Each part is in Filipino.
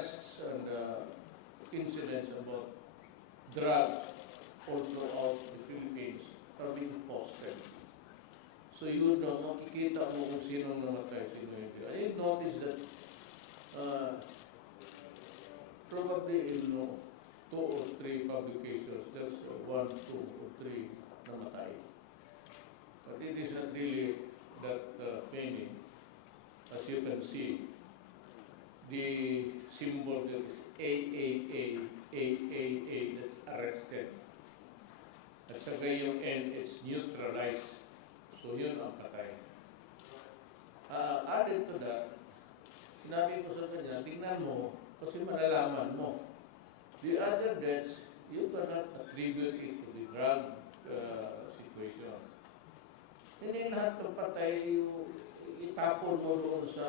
arrests and incidents about drugs all throughout the Philippines are being posted. So you know, makikita mo kung sino namatay, sino hindi. I noticed that probably in 2 or 3 publications, there's 1, 2, or 3 namatay. But it is not really that many. As you can see, the symbol that is AAA, that's arrested. At saka yung N, it's neutralized. So yun ang patay. Added to that, sinabi ko sa kanya, tingnan mo, kasi malalaman mo. The other deaths, you cannot attribute it to the drug situation. Hindi lahat ng patay, itapon mo doon sa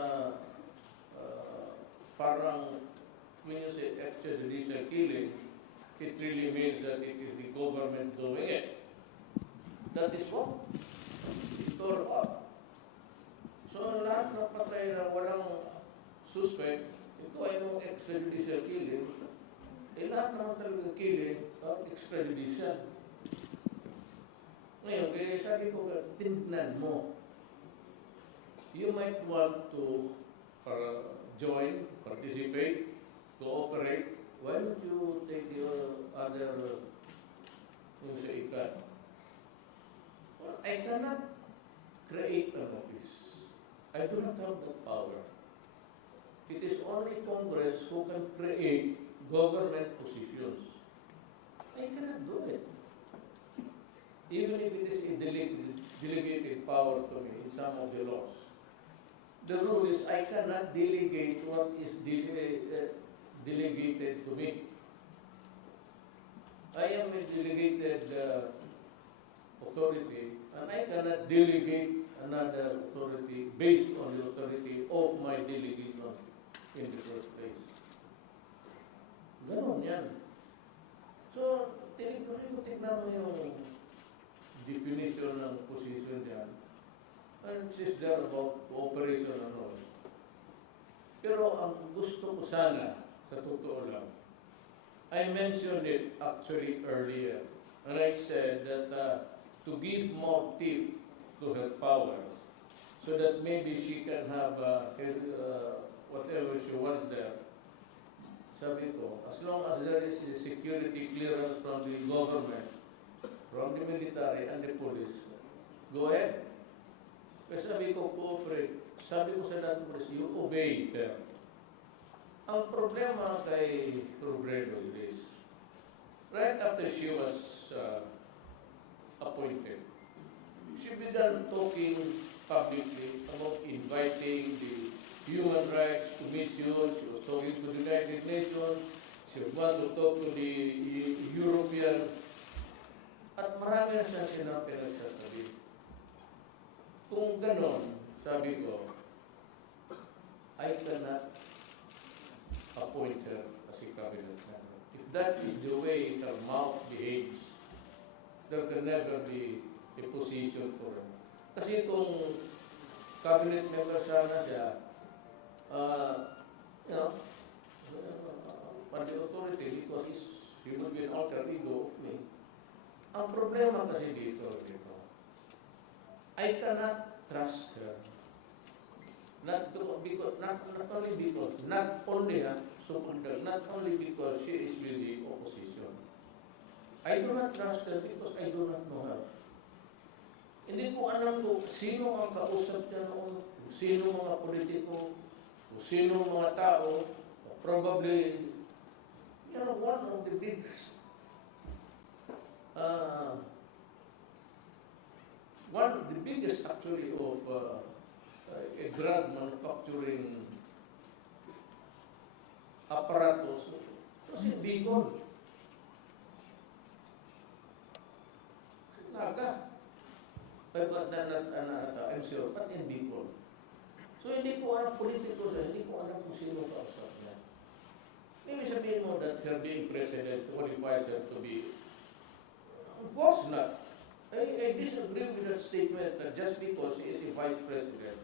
parang, when you say extrajudicial killing, it really means that it is the government doing it. That is wrong. It's tore up. So lahat ng patay na walang suspect, ito ay mong extrajudicial killing, lahat naman talagang killing of extrajudicial. Ngayon, kaya sabi ko, tingnan mo. You might want to join, participate, cooperate. Why don't you take the other ikan? Well, I cannot create an office. I do not have that power. It is only Congress who can create government positions. I cannot do it. Even if it is a delegated power to me in some of the laws. The rule is I cannot delegate what is delegated to me. I am a delegated authority, and I cannot delegate another authority based on the authority of my delegation in the first place. Ganon yan. So, tignan mo yung definition ng position dyan. And it says there about cooperation and all. Pero ang gusto ko sana, sa totoo lang, I mentioned it actually earlier. And I said that to give more teeth to her power, so that maybe she can have whatever she wants there. Sabi ko, as long as there is a security clearance from the government, from the military and the police, go ahead. Kasi sabi ko, cooperate. Sabi ko sa dating police, you obey her. Ang problema kay Robredo is, right after she was appointed, she began talking publicly about inviting the human rights commission. She was talking to the United Nations. She wanted to talk to the European. At marami na siya pinagsasabi. Kung ganon, sabi ko, I cannot appoint her as a cabinet member. If that is the way her mouth behaves, there can never be a position for her. Kasi kung cabinet member sana siya, party authority, because he will be an alter ego of me. Ang problema kasi dito, I cannot trust her. Not only because she is with the opposition. I do not trust her because I do not know her. Hindi ko alam kung sino ang kausap niya noon, kung sino mga politiko, kung sino mga tao, probably, one of the biggest one of the biggest actually of a drug manufacturing apparatus was in Bicol. Naga. I'm sure, but in Bicol. So hindi ko alam politiko na, hindi ko alam kung sino kausap niya. Maybe sabihin mo that her being president qualifies her to be, of course not. I disagree with that statement that just because she is a vice president,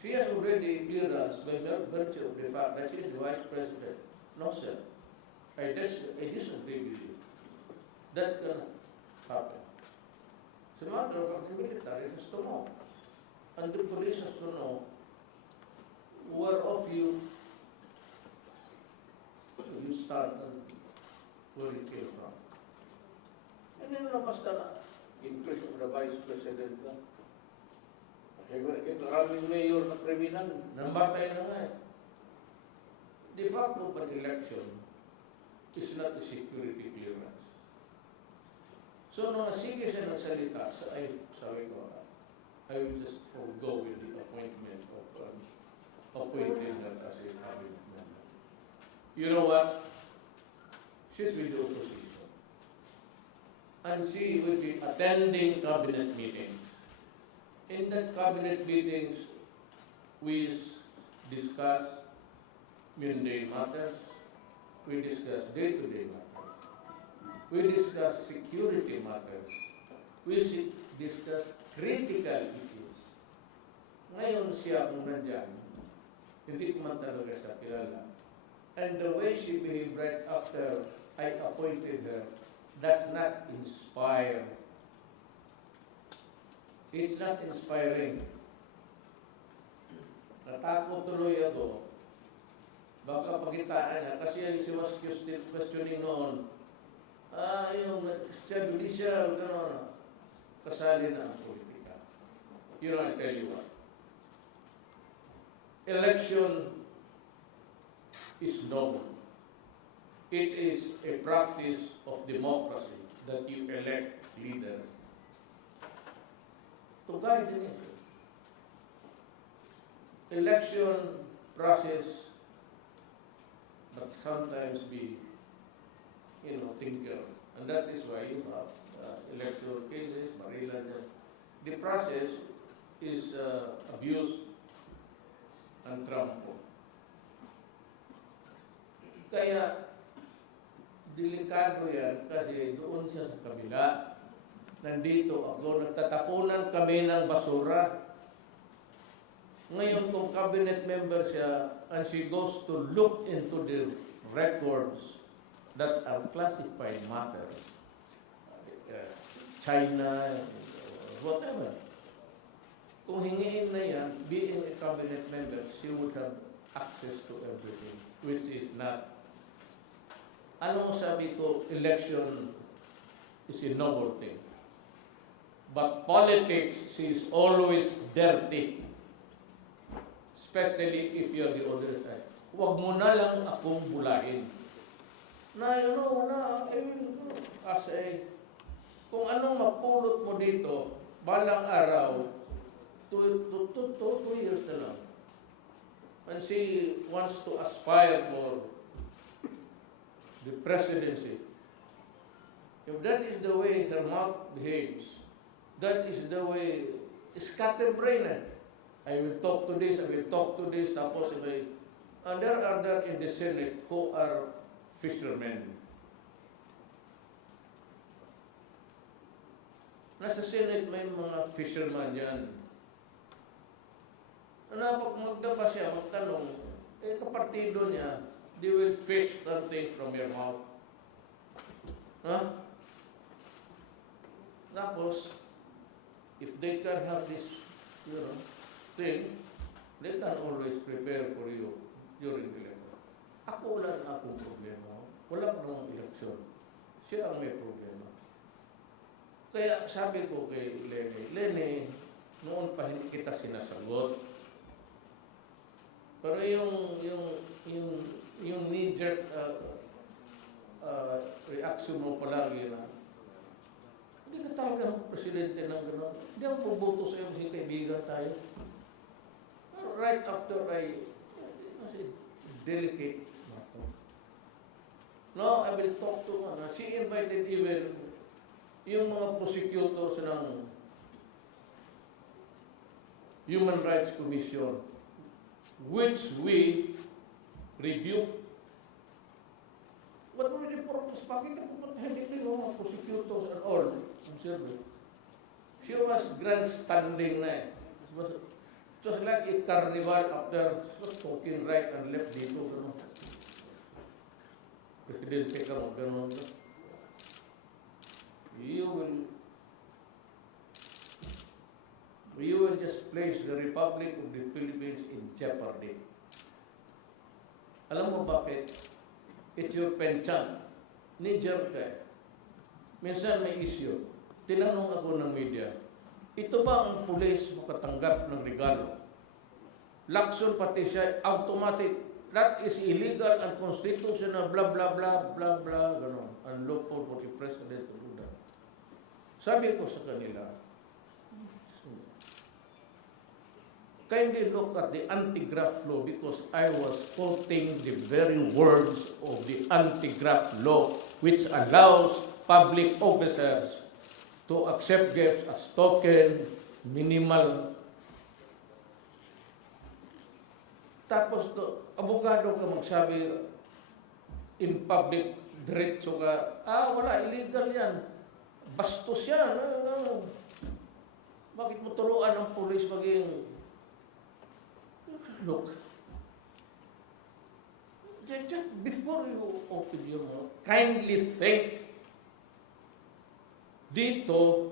she has already clearance by virtue of the fact that she is the vice president. No, sir. I disagree with you. That can happen. It's a matter of the military has to know. And the police has to know where of you start and where it came from. And then basta na increase of the Vice President ka. Kaya maraming mayor na kriminal, nambatay na nga eh. De facto, but election is not a security clearance. So, nung nasige siya ng salita, sabi ko, I will just forgo with the appointment of appointing her as a cabinet member. You know what? She's with the opposition. And she will be attending cabinet meetings. In that cabinet meetings, we discuss mundane matters, we discuss day-to-day matters, we discuss security matters, we discuss critical issues. Ngayon siya kung nandyan, hindi ko man talaga siya kilala. And the way she behaved right after I appointed her does not inspire. It's not inspiring. Natakot tuloy ako. Baka pakitaan niya. Kasi she was questioning noon. Yung judicial, gano'n. Kasali na ang politika. You know, I tell you what. Election is noble. It is a practice of democracy that you elect leaders to guide the nation. Election process but sometimes be, tinker. And that is why you have electoral cases, Marila. The process is abuse and trample. Kaya, delikado yan kasi doon siya sa kabila. Nandito ako, nagtatapunan kami ng basura. Ngayon kung cabinet member siya and she goes to look into the records that are classified matters, China, whatever. Kung hingiin na yan, being a cabinet member, she would have access to everything, which is not. Anong sabi ko, election is a noble thing. But politics is always dirty. Especially if you're the other side. Huwag mo na lang akong bulahin. Kung anong mapulot mo dito, balang araw, 2 years na lang. And she wants to aspire for the presidency. If that is the way her mouth behaves, that is the way, scatterbrained. I will talk to this, tapos and there are there in the Senate who are fishermen. Nasa Senate may mga fishermen dyan. Pag magdapa siya, magtanong, kapartido niya, they will fish something from your mouth. Tapos, if they can have this, thing, they can always prepare for you during the election. Ako wala na akong problema. Wala pa namang eleksyon. Siya ang may problema. Kaya sabi ko kay Lene, noon pa hindi kita sinasagot. Pero yung knee-jerk reaction mo palagi na, hindi ka talaga presidente ng gano'n. Hindi ako pubuto sa iyo kasi kaibigan tayo. Right after delicate matter. No, I will talk to her. She invited even yung mga prosecutors ng Human Rights Commission, which we rebuke. What were the purpose? Bakit na pupuntahin dito yung mga prosecutors and all? She was grandstanding na eh. It was like a carnival after talking right and left dito. presidente ka mo, ganun ka. You will just place the Republic of the Philippines in jeopardy. Alam mo bakit? It's your penchant. Niger ka eh. Minsan may issue. Tinanong ako ng media, ito ba ang pulis makatanggap ng regalo? Lakson pati siya, automatic. That is illegal and constitutional, blah, blah, blah, blah, blah, gano'n. Unlawful for the president to do that. Sabi ko sa kanila, kindly look at the anti-graft law because I was quoting the very words of the anti-graft law which allows public officers to accept gifts as token, minimal. Tapos, abogado ka magsabi in public, diretso ka, wala, illegal yan. Bastos yan. Bakit mo turuan ng pulis maging, look, just before you open your mouth, kindly think, dito,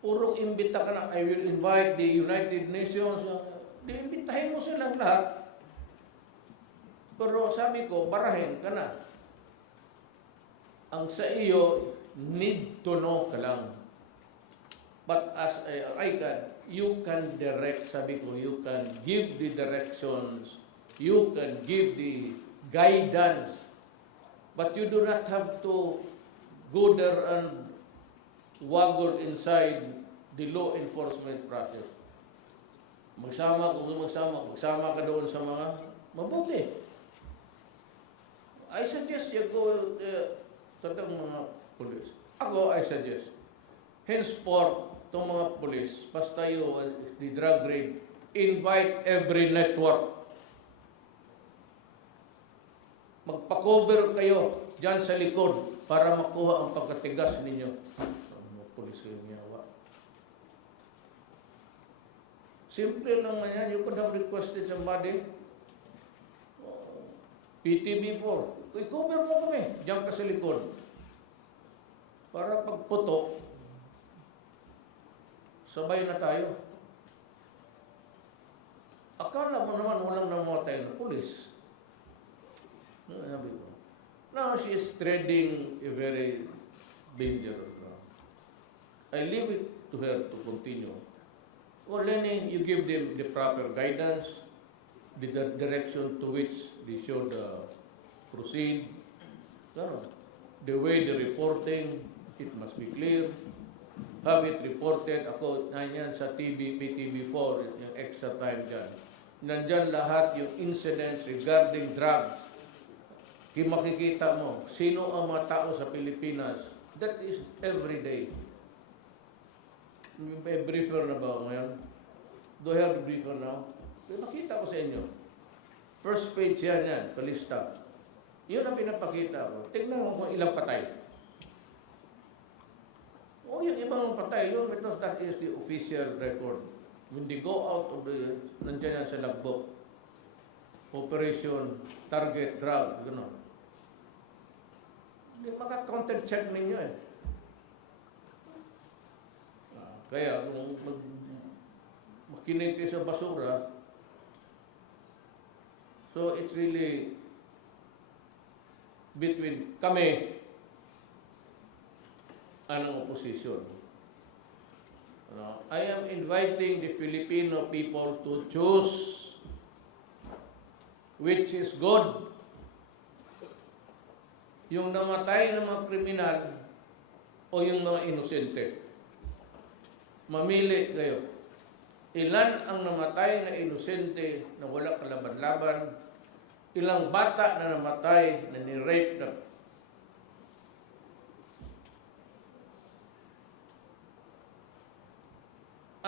puro imbita ka na, I will invite the United Nations, iimbitahin mo silang lahat. Pero sabi ko, barahin ka na. Ang sa iyo, need to know ka lang. But as you can direct, sabi ko, you can give the directions, you can give the guidance, but you do not have to go there and waggle inside the law enforcement process. Magsama ka doon sa mga mabuti. I suggest you go sa mga pulis. Ako, I suggest, henceforth, itong mga pulis, basta yung the drug raid, invite every network. Magpa-cover kayo dyan sa likod para makuha ang pagkatigas ninyo. Mga pulis kayong ginawa. Simple lang man yan. You could have requested somebody. PTB4. I-cover mo kami. Diyan ka sa likod. Para pagputok, sabay na tayo. Akala mo naman walang namatay na pulis. Now she is treading a very dangerous ground. I leave it to her to continue. Well, Lenny, you give them the proper guidance, the direction to which they should proceed. The way the reporting, it must be clear. Have it reported. Ako, nanyan sa PTV4, yung extra time dyan. Nandyan lahat yung incidents regarding drugs. Yung makikita mo, sino ang mga tao sa Pilipinas. That is every day. May briefer na ba ngayon? Do I have a briefer now? Nakita ko sa inyo. First page yan, kalista. Yun ang pinapakita ko. Tingnan mo kung ilang patay. Yung ibang patay, yun, because that is the official record. When they go out of the, nandiyan yan sa logbook. Operation, target, drug, gano'n. Hindi maka-counter check ninyo eh. Kaya, kung makinig kayo sa basura, so it's really between kami and ang opposition. I am inviting the Filipino people to choose which is good. Yung namatay ng mga kriminal o yung mga inosente. Mamili kayo. Ilan ang namatay na inosente na wala kalaban-laban? Ilang bata na namatay na ni-rape na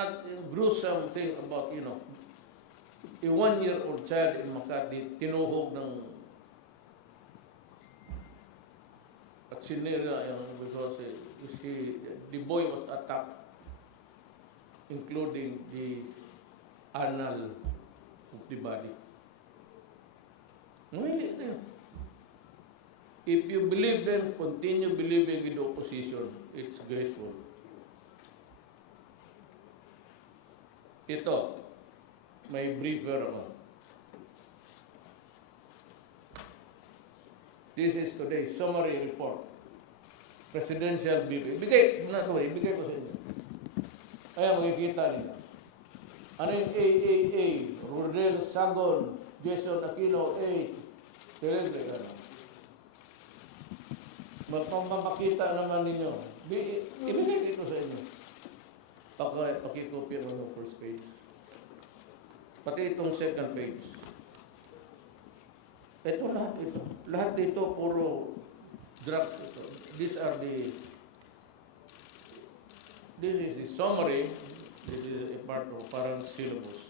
at gruesome thing about, a 1-year-old child in Makati, tinuhog ng at sinira because the boy was attacked, including the anal of the body. Mamili kayo. If you believe them, continue believing in the opposition. It's grateful. Ito, may briefer ako. This is today's summary report. Presidential briefing. Ibigay ko sa inyo. Kaya makikita nila. Ano yung AAA? Rodel Sagon, Jason Aquino, A. Telegram. Magpamakita naman ninyo. Ibigay ko sa inyo. Pakikopya mo ng first page. Pati itong second page. Ito lahat ito. Lahat dito puro draft ito. This is the summary. This is a part of parang syllabus.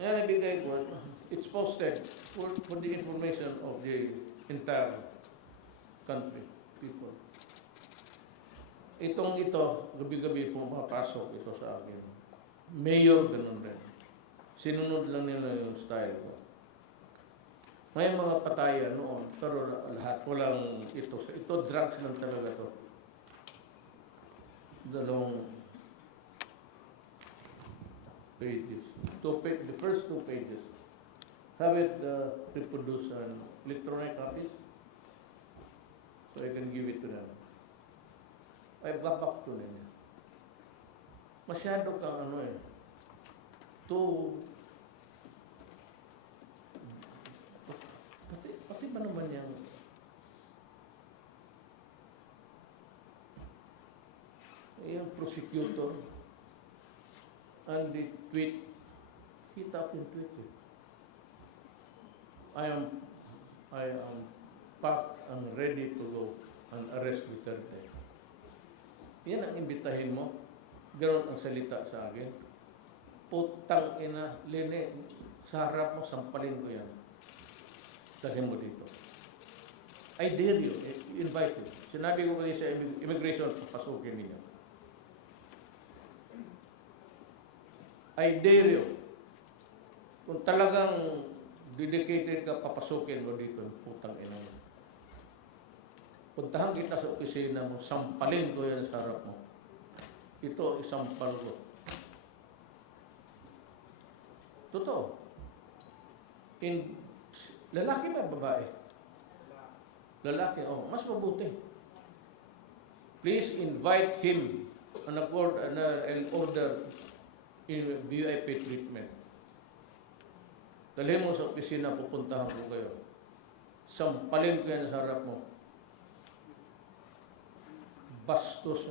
Yan ibigay ko. It's posted for the information of the entire country, people. Ito, gabi-gabi pumapasok ito sa akin. Mayor, ganun rin. Sinunod lang nila yung style ko. May mga patayan noon, pero lahat, walang ito. Ito, drugs lang talaga to. Dalawang pages. The first 2 pages. Have it reproduced on electronic copies, so I can give it to them. Ay, back to ninyo. Masyado kang pati ba naman yung prosecutor and the tweet, kita yung tweet eh. I am packed and ready to go and arrest Duterte. Yan ang imbitahin mo. Ganon ang salita sa akin. Putang ina, Lene, sa harap mo, sampalin ko yan. Dalhin mo dito. I dare you, invite you. Sinabi ko kayo sa immigration, papasukin niyo. I dare you. Kung talagang dedicated ka, papasukin mo dito, putang ina mo. Puntahan kita sa opisina mo, sampalin ko yan sa harap mo. Ito, isampal ko. Totoo. Lalaki ba babae? Lalaki, mas mabuti. Please invite him and order in VIP treatment. Dalhin mo sa opisina, pupuntahan ko kayo. Sampalin ko yan sa harap mo. Bastos.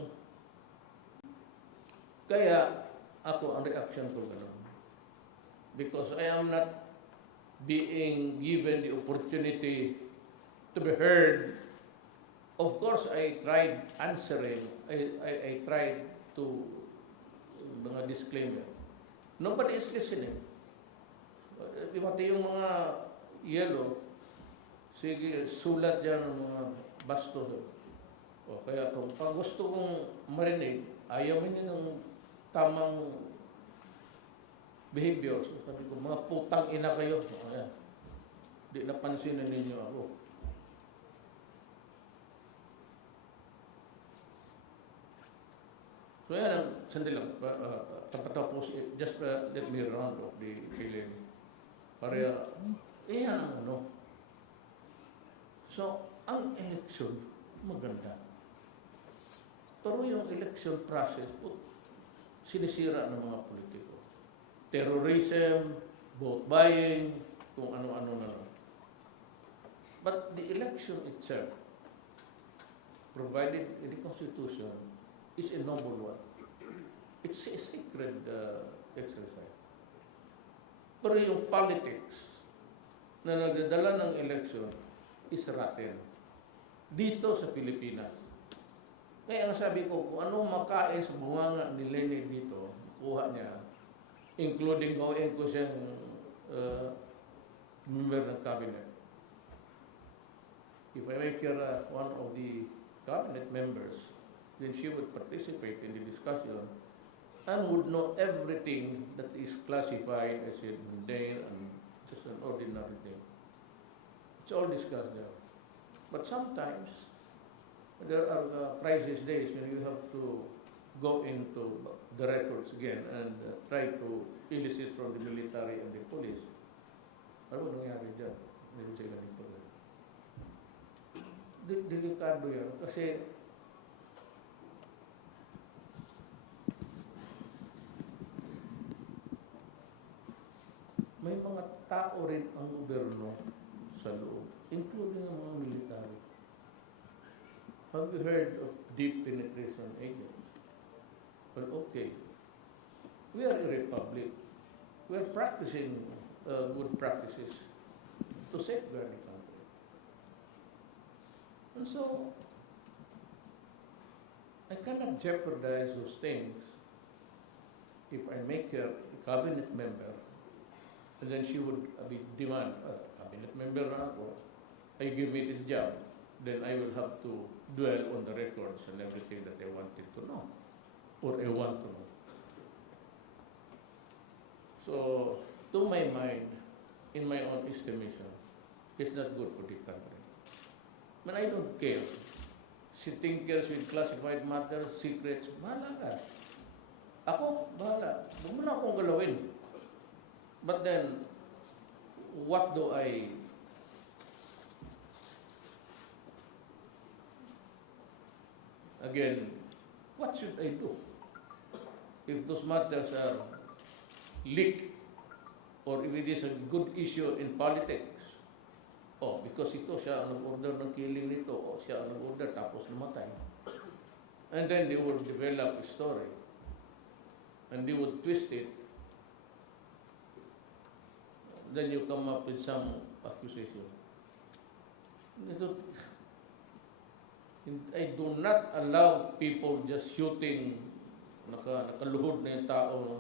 Kaya, ako, ang reaction ko gano'n. Because I am not being given the opportunity to be heard. Of course, I tried answering. I tried to mga disclaimer. Nobody is listening. Pati yung mga yellow, sige, sulat dyan ng mga bastos. O kaya kung pag gusto kong marinig, ayaw mo niya ng tamang behavior. So, sabi ko, mga putang ina kayo. Ayan. Di napansinin ninyo ako. So yan, sandali lang. Tapos, just let me round off the feeling. Para, yan ang ano. So, ang election, maganda. Pero yung election process, sinisira ng mga politiko. Terrorism, vote buying, kung ano-ano na lang. But the election itself, provided in the Constitution, is a noble one. It's a sacred exercise. Pero yung politics na nagdadala ng election is rotten. Dito sa Pilipinas. Kaya ang sabi ko, kung ano makain sa bunganga ni Lenny dito, kuha niya, including ko siyang member ng cabinet. If I make her one of the cabinet members, then she would participate in the discussion and would know everything that is classified as mundane and just an ordinary thing. It's all discussed there. But sometimes there are crisis days when you have to go into the records again and try to elicit from the military and the police. Ano nangyari dyan? Meron siya ganito. Delikado yan kasi may mga tao rin ang gobyerno sa loob, including ang mga military. Have you heard of deep penetration agents? Well, okay. We are a republic. We are practicing good practices to safeguard the country. And so, I cannot jeopardize those things if I make her a cabinet member, and then she would demand, cabinet member na ako, I give me this job, then I will have to dwell on the records and everything that I wanted to know, or I want to know. So, to my mind, in my own estimation, it's not good for the country. But I don't care. Si tinkers with classified matters, secrets, bahala ka. Ako, bahala. Huwag mo na akong galawin. But then, what do I... Again, what should I do? If those matters are leaked, or if it is a good issue in politics, oh, because ito siya ang nag-order ng killing nito, o siya ang nag-order tapos namatay. And then they would develop a story. And they would twist it. Then you come up with some accusation. I do not allow people just shooting, nakaluhod na yung tao. No?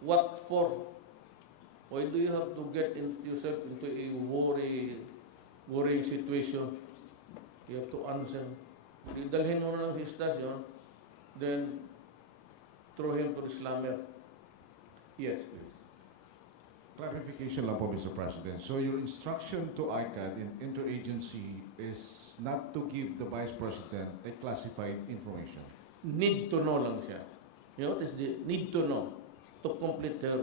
What for? Why do you have to get yourself into a worrying situation? You have to answer. Dalhin mo na lang sa station, then throw him to the slammer. Yes, please. Clarification lang po, Mr. President. So your instruction to ICAD in interagency is not to give the Vice President a classified information? Need to know lang siya. You know what is the need to know to complete her...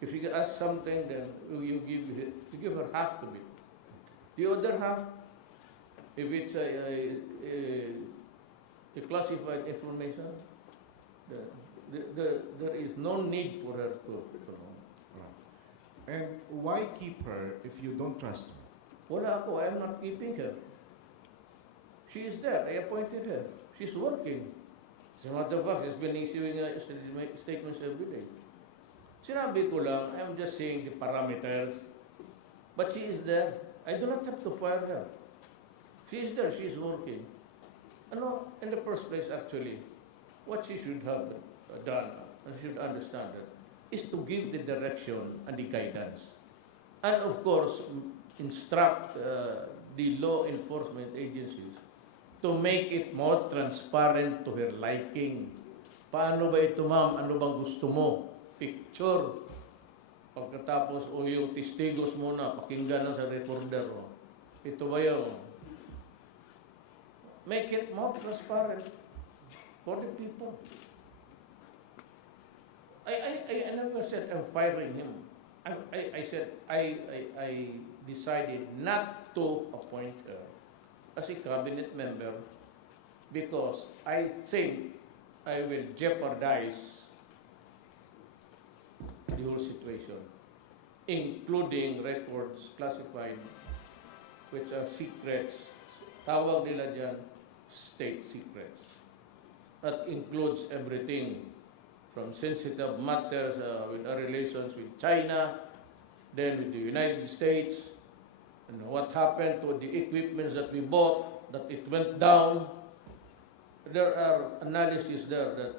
if you ask something, then you give her half to it. The other half, if it's a classified information, there is no need for her to know. Right. And why keep her if you don't trust her? Wala ako, I am not keeping her. She is there, I appointed her. She's working. As a matter of fact, she's been issuing statements every day. Sinabi ko lang, I'm just saying the parameters. But she is there. I do not have to fire her. She is there, she is working. Ano, in the first place, actually, what she should have done, and should understand that, is to give the direction and the guidance. And of course, instruct the law enforcement agencies to make it more transparent to her liking. Paano ba ito, ma'am? Ano bang gusto mo? Picture. Pagkatapos, o yung testigos muna, pakinggan na sa recorder. Ito ba yun? Make it more transparent for the people. I never said I'm firing him. I said I decided not to appoint her as a cabinet member because I think I will jeopardize the whole situation, including records classified, which are secrets. Tawag nila dyan, state secrets. That includes everything from sensitive matters with our relations with China, then with the United States, and what happened to the equipment that we bought, that it went down. There are analyses there that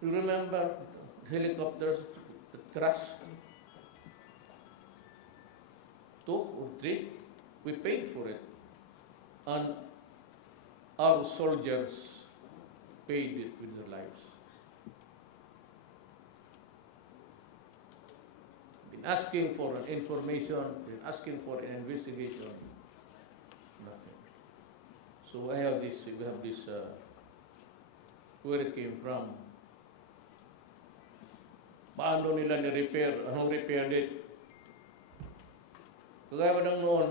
you remember helicopters that crashed? 2 or 3, we paid for it. And our soldiers paid it with their lives. Been asking for an information, been asking for an investigation, nothing. So we have this, where it came from. Paano nila ni-repair? Anong repair date? Kagaya ba ng noon,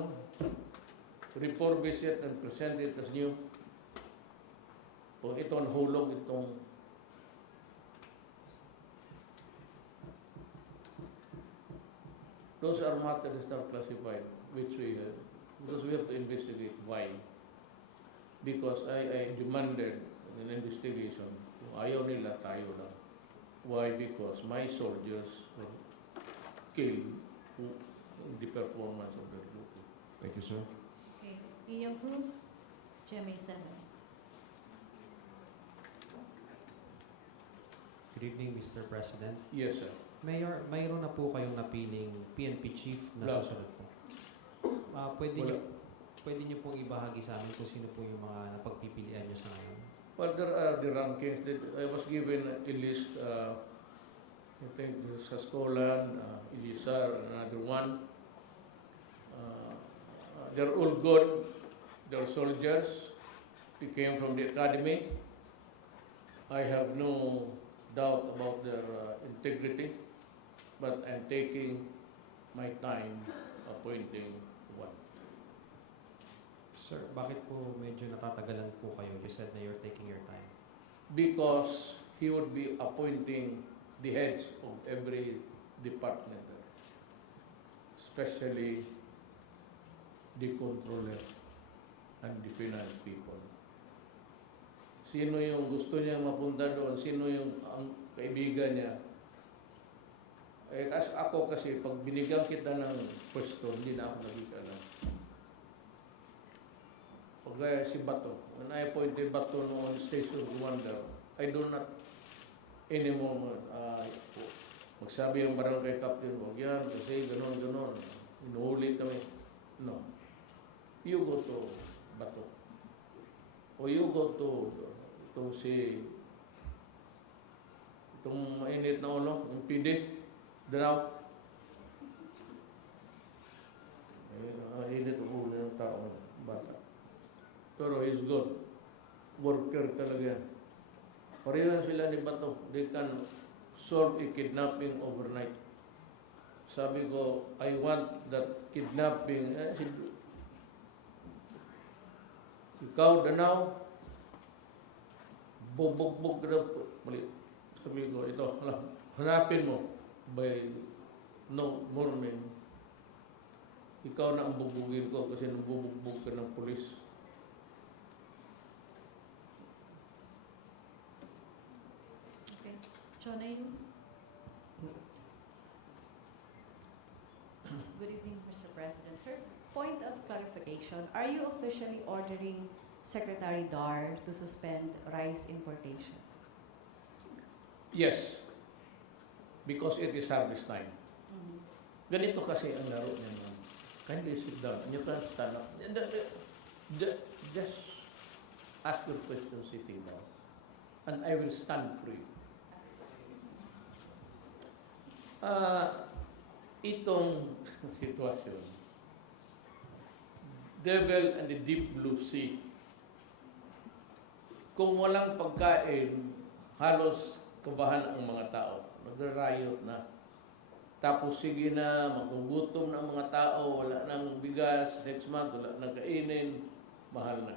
refurbish it and present it as new. Kung ito nahulog itong those are matters that are classified, which we because we have to investigate why. Because I demanded an investigation. Kung ayaw nila, tayo lang. Why? Because my soldiers were killed in the performance of their duty. Thank you, sir. Okay. Ian Cruz, GMA 7. Good evening, Mr. President. Yes, sir. Mayor, mayroon na po kayong napiling PNP chief na Wala. susunod po. Pwede niyo pong ibahagi sa amin kung sino po yung mga napagpipilian niyo sa ngayon? Well, there are the rankings that I was given a list. I think Saskolan, Ilisar, another one. They're all good. They're soldiers. They came from the academy. I have no doubt about their integrity, but I'm taking my time appointing one. Sir, bakit po medyo natatagalan po kayo? You said na you're taking your time. Because he would be appointing the heads of every department, especially the controller and the finance people. Sino yung gusto niyang mapunta doon? Sino yung ang kaibigan niya? Eh, ako kasi, pag binigyan kita ng pwesto, hindi na ako nagkikalam. Pag si Bato, when I appointed Bato noon Station Commander, I do not anymore magsabi yung barangay captain, wag yan, kasi ganon. Inuhuli kami. No. You go to Bato. O you go to itong mainit na ulo, yung PD, Danaw. Mainit ang ulo ng tao, bata. Pero he's good. Worker talaga yan. Parehan sila ni Bato. They can solve a kidnapping overnight. Sabi ko, I want that kidnapping. Ikaw, Danaw, bugbog ka na. Sabi ko, ito, hanapin mo by no morning. Ikaw na ang bubugin ko kasi nabubugbog ka ng pulis. Okay. Chonay. Good evening, Mr. President. Sir, point of clarification. Are you officially ordering Secretary Dar to suspend rice importation? Yes. Because it is harvest time. Ganito kasi ang laro niya. Kindly sit down. You can stand up. Just ask your question sitting down. And I will stand for you. Itong sitwasyon, devil and the deep blue sea. Kung walang pagkain, halos kabahan ang mga tao. Nag-riot na. Tapos sige na, magugutom na ang mga tao, wala nang bigas, next month, wala nang kainin, mahal na.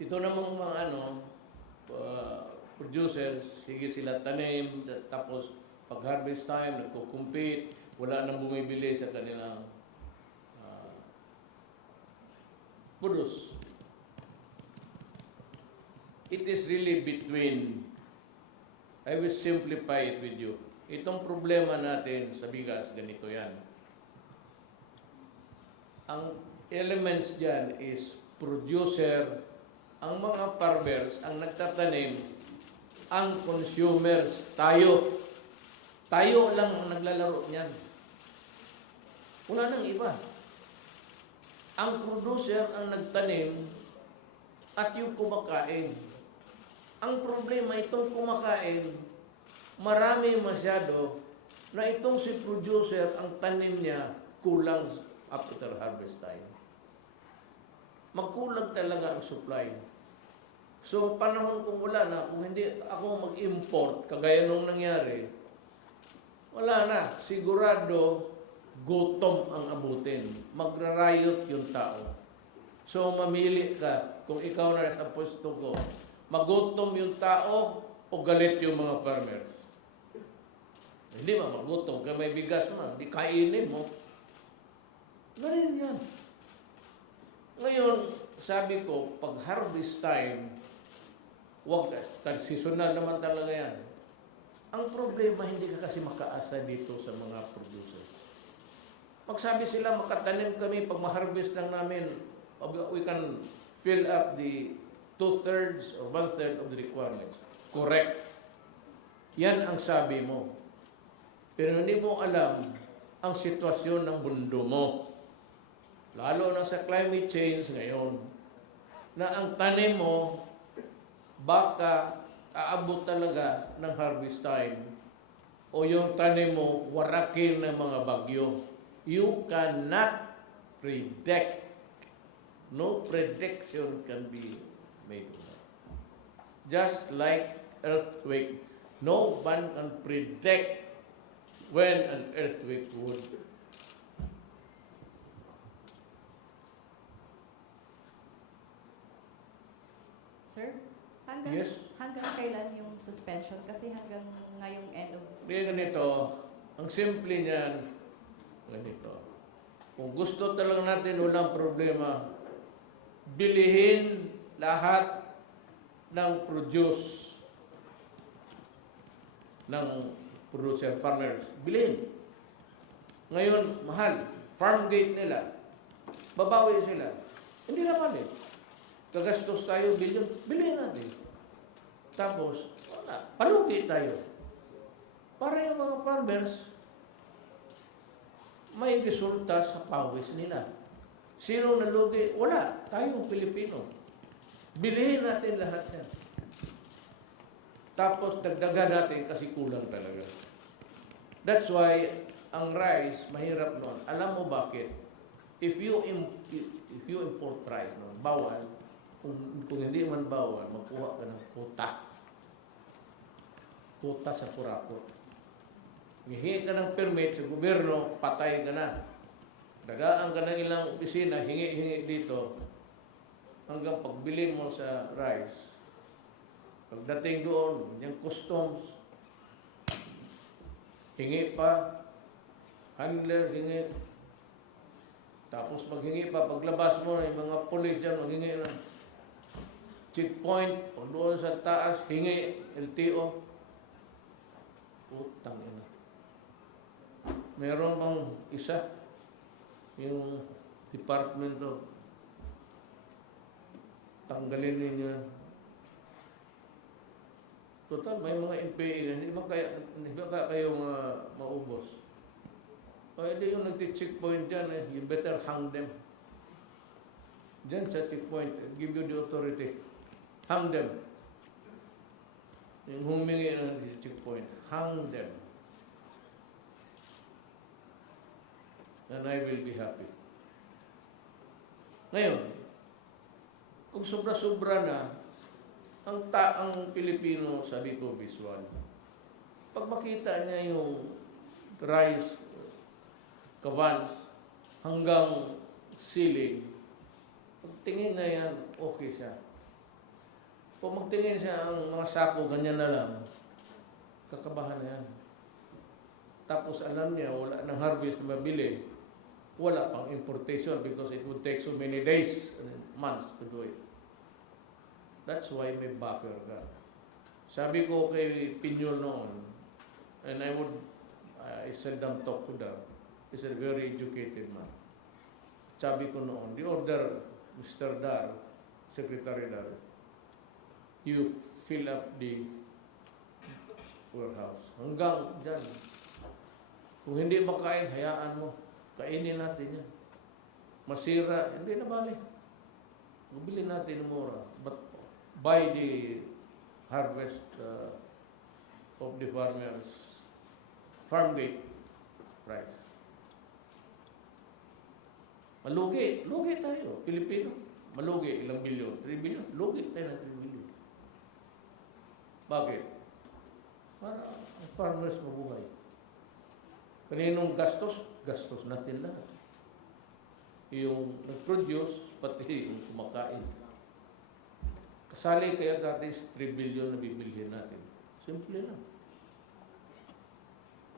Ito namang mga producers, sige sila tanim, tapos pag harvest time, nagko-compete, wala nang bumibili sa kanilang produce. It is really between, I will simplify it with you. Itong problema natin sa bigas, ganito yan. Ang elements dyan is producer, ang mga farmers, ang nagtatanim, ang consumers, tayo. Tayo lang ang naglalaro niyan. Wala nang iba. Ang producer ang nagtanim, at yung kumakain. Ang problema, itong kumakain, marami masyado na itong si producer, ang tanim niya, kulang after harvest time. Magkulang talaga ang supply. So, panahon kung wala na, kung hindi ako mag-import, kagaya nung nangyari, wala na. Sigurado, gutom ang abutin. Magra-riot yung tao. So, mamili ka. Kung ikaw na sa pwesto ko, magutom yung tao o galit yung mga farmers. Hindi magutom. Kaya may bigas man, di kainin mo. Ganun yan. Ngayon, sabi ko, pag harvest time, wag, seasonal naman talaga yan. Ang problema, hindi ka kasi makaasa dito sa mga producers. Magsabi sila, makatanim kami, pag ma-harvest lang namin, we can fill up the 2/3 or 1/3 of the requirements. Correct. Yan ang sabi mo. Pero hindi mo alam ang sitwasyon ng mundo mo. Lalo na sa climate change ngayon, na ang tanim mo, baka aabot talaga ng harvest time o yung tanim mo, warakin ng mga bagyo. You cannot predict. No prediction can be made. Just like earthquake, no one can predict when an earthquake would. Sir, Yes? hanggang kailan yung suspension? Kasi hanggang ngayong end of... Kaya ganito, ang simple niyan, ganito. Kung gusto talaga natin walang problema, bilihin lahat ng produce ng producer farmers. Bilhin. Ngayon, mahal. Farm gate nila. Babawi sila. Hindi naman eh. Kagastos tayo, bilhin natin. Tapos, wala. Palugi tayo. Para yung mga farmers, may resulta sa pawis nila. Sino nalugi? Wala. Tayong Pilipino. Bilhin natin lahat yan. Tapos dagdagan natin kasi kulang talaga. That's why ang rice mahirap noon. Alam mo bakit? If you import rice noon, bawal. Kung hindi man bawal, magkuha ka ng quota. Quota sa kurakot. Hihingi ka ng permit sa gobyerno, patay ka na. Dagaan ka ng ilang opisina, hingi dito. Hanggang pagbili mo sa rice. Pagdating doon, yung customs, hingi pa, handler, hingi. Tapos maghingi pa, paglabas mo, yung mga polis dyan, maghingi na. Checkpoint, pag doon sa taas, hingi, LTO. Putang ina. Meron bang isa, yung department of, tanggalin ninyo. Total, may mga NPA na, hindi ba kayo maubos? O hindi yung nagti-checkpoint dyan, you better hang them. Dyan sa checkpoint, give you the authority. Hang them. Yung humingi ng checkpoint, hang them. And I will be happy. Ngayon, kung sobra-sobra na, ang Pilipino, sabi ko, visual. Pag makita niya yung rice, kavans, hanggang ceiling, pagtingin na yan, okay siya. Kung magtingin siya ang mga sako, ganyan na lang, kakabahan na yan. Tapos alam niya, wala ng harvest na mabili, wala pang importation because it would take so many days and months to do it. That's why may buffer ka. Sabi ko kay Pinyol noon, and I said them, talk to them. He's a very educated man. Sabi ko noon, the order, Mr. Dar, Secretary Dar, you fill up the warehouse. Hanggang dyan. Kung hindi makain, hayaan mo. Kainin natin yan. Masira, hindi na balik. Bili natin mura. But buy the harvest of the farmers, farm gate price. Malugi. Lugi tayo. Pilipino. Malugi. Ilang bilyon? 3 billion? Lugi tayo ng 3 billion. Bakit? Para ang farmers mabuhay. Kaninong gastos? Gastos natin lahat. Yung nag-produce, pati yung kumakain. Kasali kaya dati 3 billion na bibilhin natin. Simple lang.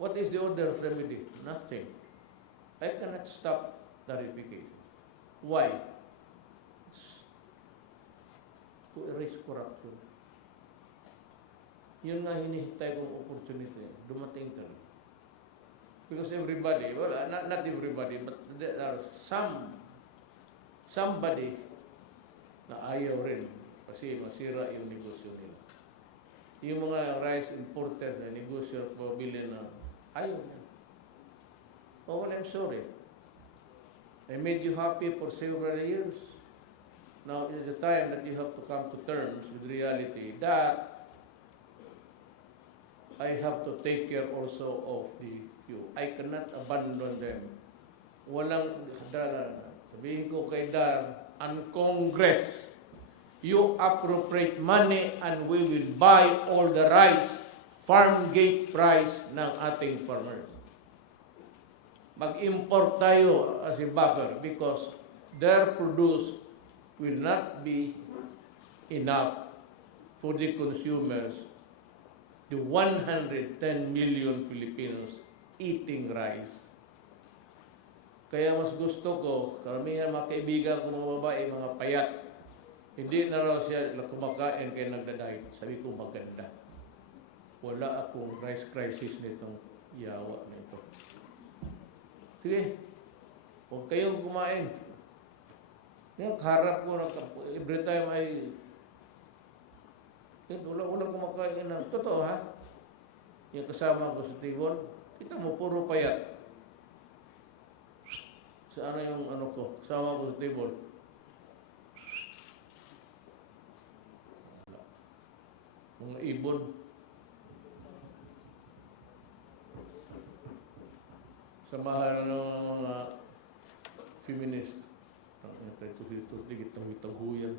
What is the order of remedy? Nothing. I cannot stop tarification. Why? To erase corruption. Yun nga hinihintay kong opportunity. Dumating talaga. Because everybody, well, not everybody, but there are somebody na ayaw rin kasi masira yung negosyo nila. Yung mga rice importer na negosyo at pabili na ayaw niya. Oh, well, I'm sorry. I made you happy for several years. Now is the time that you have to come to terms with reality that I have to take care also of the few. I cannot abandon them. Walang sabihin ko kay Dar, ang Congress, you appropriate money and we will buy all the rice, farm gate price ng ating farmers. Mag-import tayo as a buffer because their produce will not be enough for the consumers, the 110 million Filipinos eating rice. Kaya mas gusto ko, karamihan mga kaibigan ko mga babae, mga payat, hindi na raw siya kumakain kaya nagda-diet. Sabi ko maganda. Wala akong rice crisis nitong yawa na ito. Sige, huwag kayong kumain. Yung harap ko, every time wala kumakain na. Totoo ha? Yung kasama ko sa table, kita mo, puro payat. Saan na yung ano ko? Kasama ko sa table. Mga ibon. Samahan ng mga feminist. Ang ito, hitang-hitang-huyan.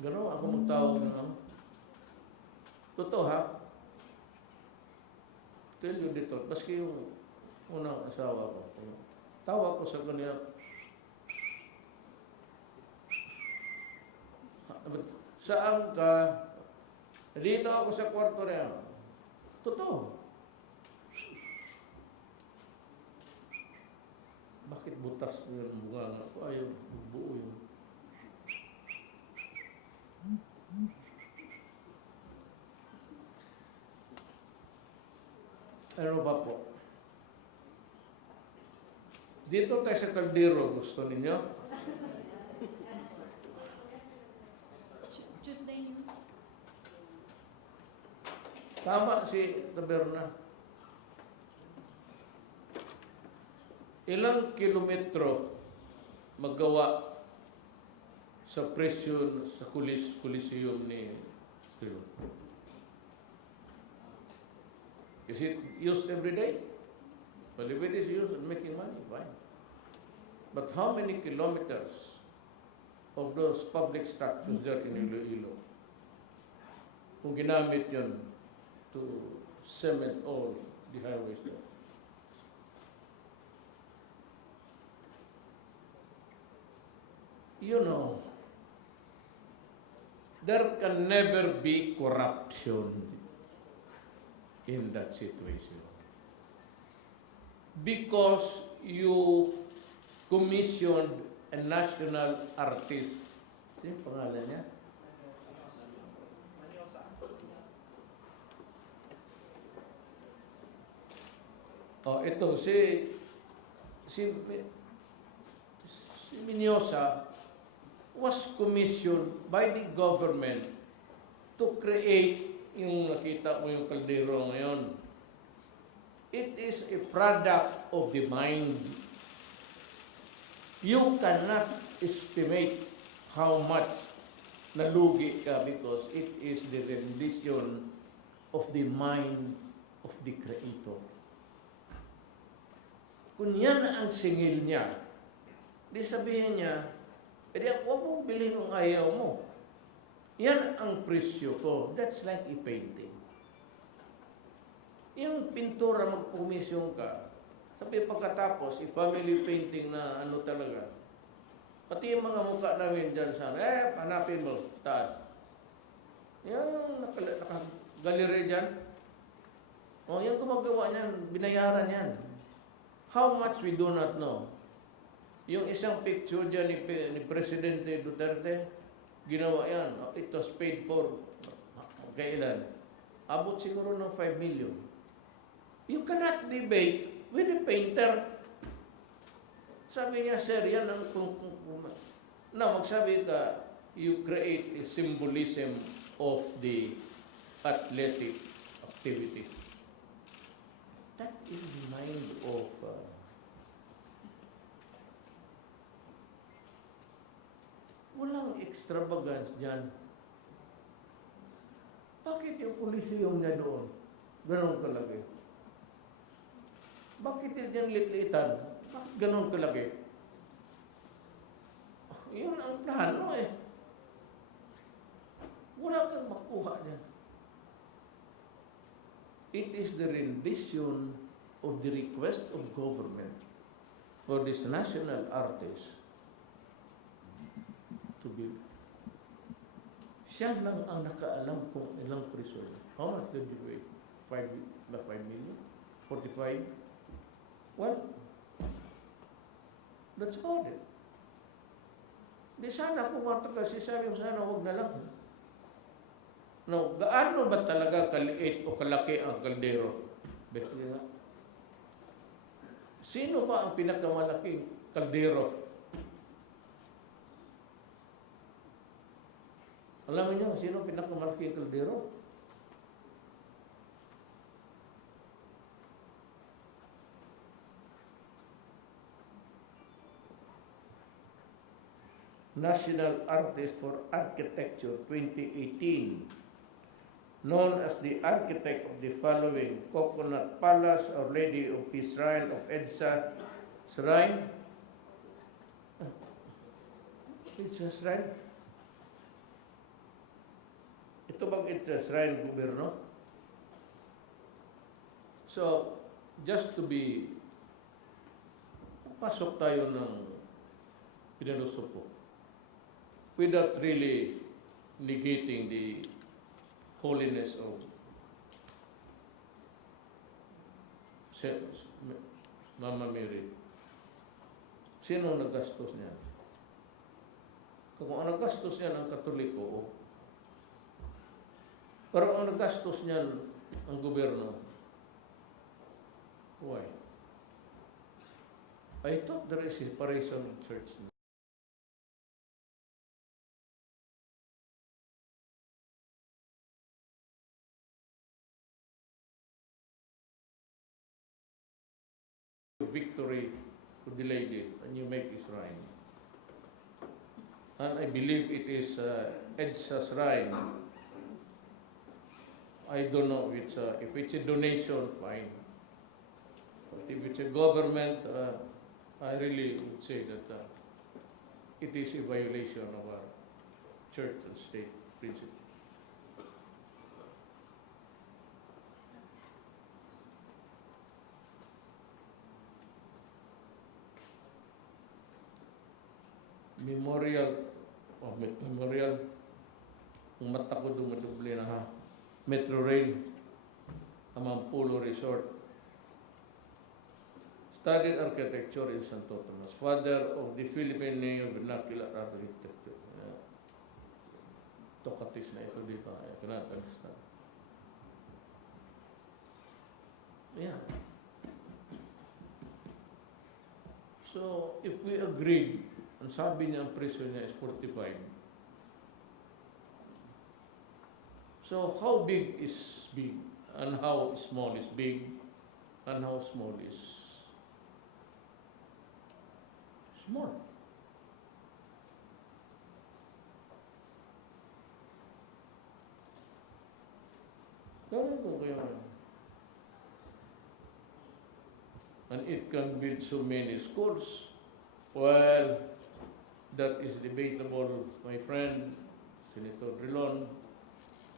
Gano'n ako magtawag na totoo ha? Tell you dito, baski yung unang asawa ko. Tawa ko sa kanila. Saan ka? Dito ako sa kwarto niya. Totoo. Bakit butas yung mukha nga? Ayaw, buo yun. Ano ba po? Dito tayo sa Caldero, gusto ninyo? Tuesday. Tama si Taberna. Ilang kilometro magawa sa presyon sa Coliseum ni Tilo? Is it used every day? Well, if it is used and making money, fine. But how many kilometers of those public structures there in Iloilo kung ginamit yun to cement all the highways there? You know, there can never be corruption in that situation. Because you commissioned a national artist. Sino yung pangalan niya? Oh, ito, si Minyosa was commissioned by the government to create yung nakita mo yung kaldero ngayon. It is a product of the mind. You cannot estimate how much nalugi ka because it is the rendition of the mind of the Creator. Kung yan ang singil niya, di sabihin niya, edi huwag mong bilhin kung ayaw mo. Yan ang presyo ko. That's like a painting. Yung pintura, magpumisyon ka, sabi pagkatapos, family painting na ano talaga, pati yung mga mukha namin dyan sana, hanapin mo, taas. Yung naka-gallery dyan, yung gumagawa niyan, binayaran yan. How much we do not know. Yung isang picture dyan ni Presidente Duterte, ginawa yan. It was paid for. Kailan? Abot siguro ng 5 million. You cannot debate with a painter. Sabi niya, sir, yan ang na magsabi ka, you create a symbolism of the athletic activity. That is the mind of walang extravagance dyan. Bakit yung Coliseum niya doon? Ganon kalaki. Bakit yung litlitan? Bakit ganon kalaki? Yun ang plano eh. Wala kang makuha niya. It is the rendition of the request of government for this national artist to be. Siya lang ang nakaalam kung ilang presyo. How much did you pay? 5 million? 45? Well, that's about it. Di sana kung kasi sabi mo sana huwag na lang. No, gaano ba talaga kaliit o kalaki ang kaldero? Sino ba ang pinakamalaking kaldero? Alam niyo sino ang pinakamalaking kaldero? National Artist for Architecture 2018. Known as the architect of the following: Coconut Palace, Our Lady of Peace Shrine of EDSA Shrine. EDSA Shrine? Ito bang EDSA Shrine, gobyerno? So, just to be, pasok tayo ng pinalusupo without really negating the holiness of Mama Mary. Sino naggastos niya? Kung ang naggastos niya ng Katoliko, pero ang naggastos niya ang gobyerno, why? I thought there is separation of church. Victory to the lady, and you make his shrine. And I believe it is EDSA shrine. I don't know if it's a donation, fine. But if it's a government, I really would say that it is a violation of our church and state principle. Memorial, ang mata ko dumadubli na ha. Metro Rail, Amampulo Resort. Studied architecture in Santo Tomas, father of the Philippine vernacular architecture. Tokatis na ito dito. Yeah. So, if we agreed, ang sabi niya ang presyo niya is 45. So, how big is big? And how small is big? And how small is small? Gawin ko kayo ngayon. And it can build so many schools. Well, that is debatable, my friend, Senator Drilon.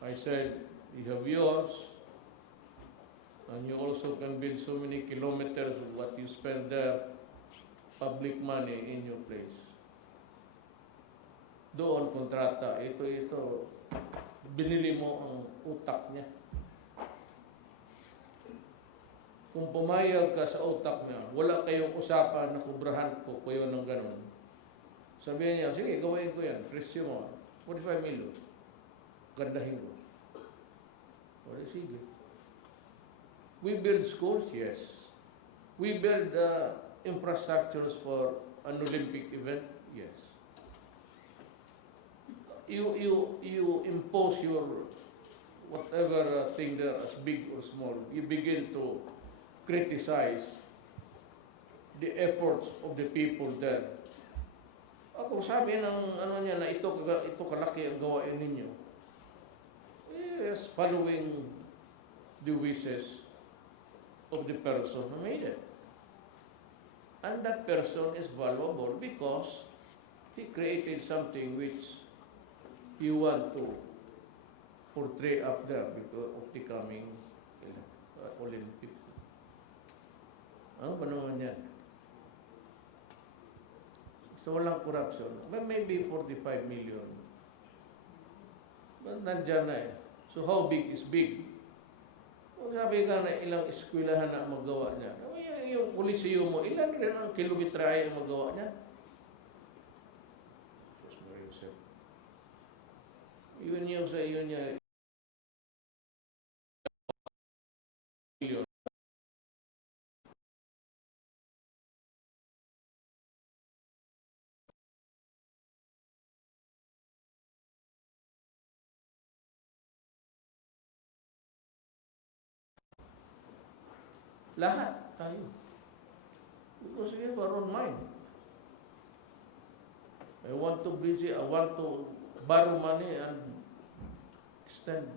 I said, you have yours, and you also can build so many kilometers of what you spend there, public money in your place. Doon, kontrata, ito, binili mo ang utak niya. Kung pumayag ka sa utak niya, wala kayong usapan na kubrahan ko kayo ng ganun. Sabihin niya, sige, gawin ko yan. Presyo mo. 45 million. Gandahin ko. Wala, sige. We build schools, yes. We build infrastructures for an Olympic event, yes. You impose your whatever thing there, as big or small. You begin to criticize the efforts of the people there. Ako sabi ng ano niya na ito kalaki ang gawain ninyo. Yes, following the wishes of the person who made it. And that person is valuable because he created something which you want to portray up there because of the coming Olympics. Ano ba naman yan? So walang corruption. Maybe 45 million. But nandyan na eh. So how big is big? Kung sabi ka na ilang eskwelahan na magawa niya, yung Coliseo mo, ilan rin ang kilometrahe ang magawa niya? Yun yung sa iyo niya. Lahat tayo. Because we have our own mind. I want to bridge it, I want to borrow money and extend.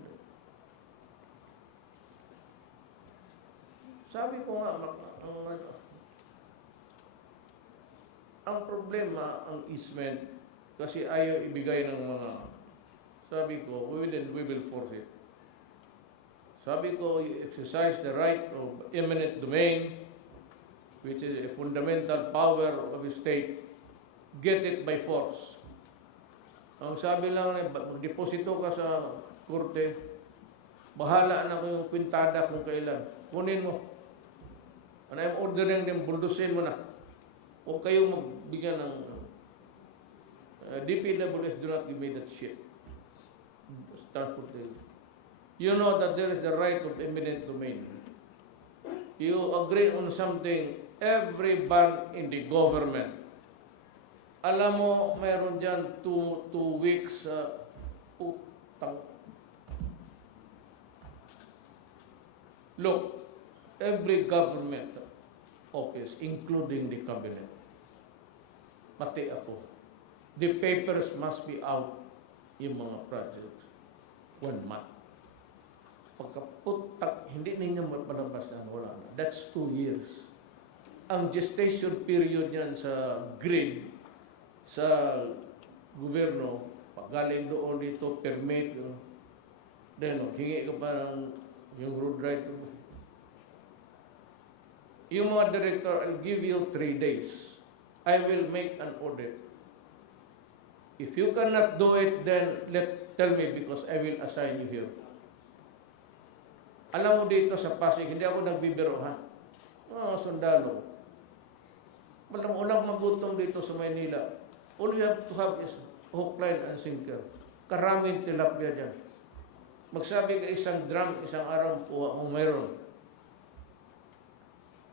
Sabi ko nga, ang problema, ang easement, kasi ayaw ibigay ng mga, sabi ko, we will force it. Sabi ko, you exercise the right of eminent domain, which is a fundamental power of the state. Get it by force. Ang sabi lang, magdeposito ka sa korte, bahala na ko yung kwintada kung kailan. Kunin mo. And I'm ordering them, buldusin mo na. Huwag kayong magbigyan ng DPWS, do not give me that shit. Transportation. You know that there is the right of eminent domain. You agree on something, every bank in the government. Alam mo, mayroon dyan 2 weeks utang. Look, every government office, including the cabinet, pati ako, the papers must be out yung mga projects 1 month. Pagkaputak, hindi ninyo malabas na wala na. That's 2 years. Ang gestation period yan sa grid, sa gobyerno, pagaling doon dito, permit, then hingi ka pa ng yung road right. Yung mga director, I'll give you 3 days. I will make an audit. If you cannot do it, then tell me because I will assign you here. Alam mo dito sa Pasig, hindi ako nagbibiro ha. Sundalo. Walang magutom dito sa Maynila. All you have to have is hook, line, and sinker. Karaming tilapia dyan. Magsabi ka isang drum, isang araw, kuha mo mayroon.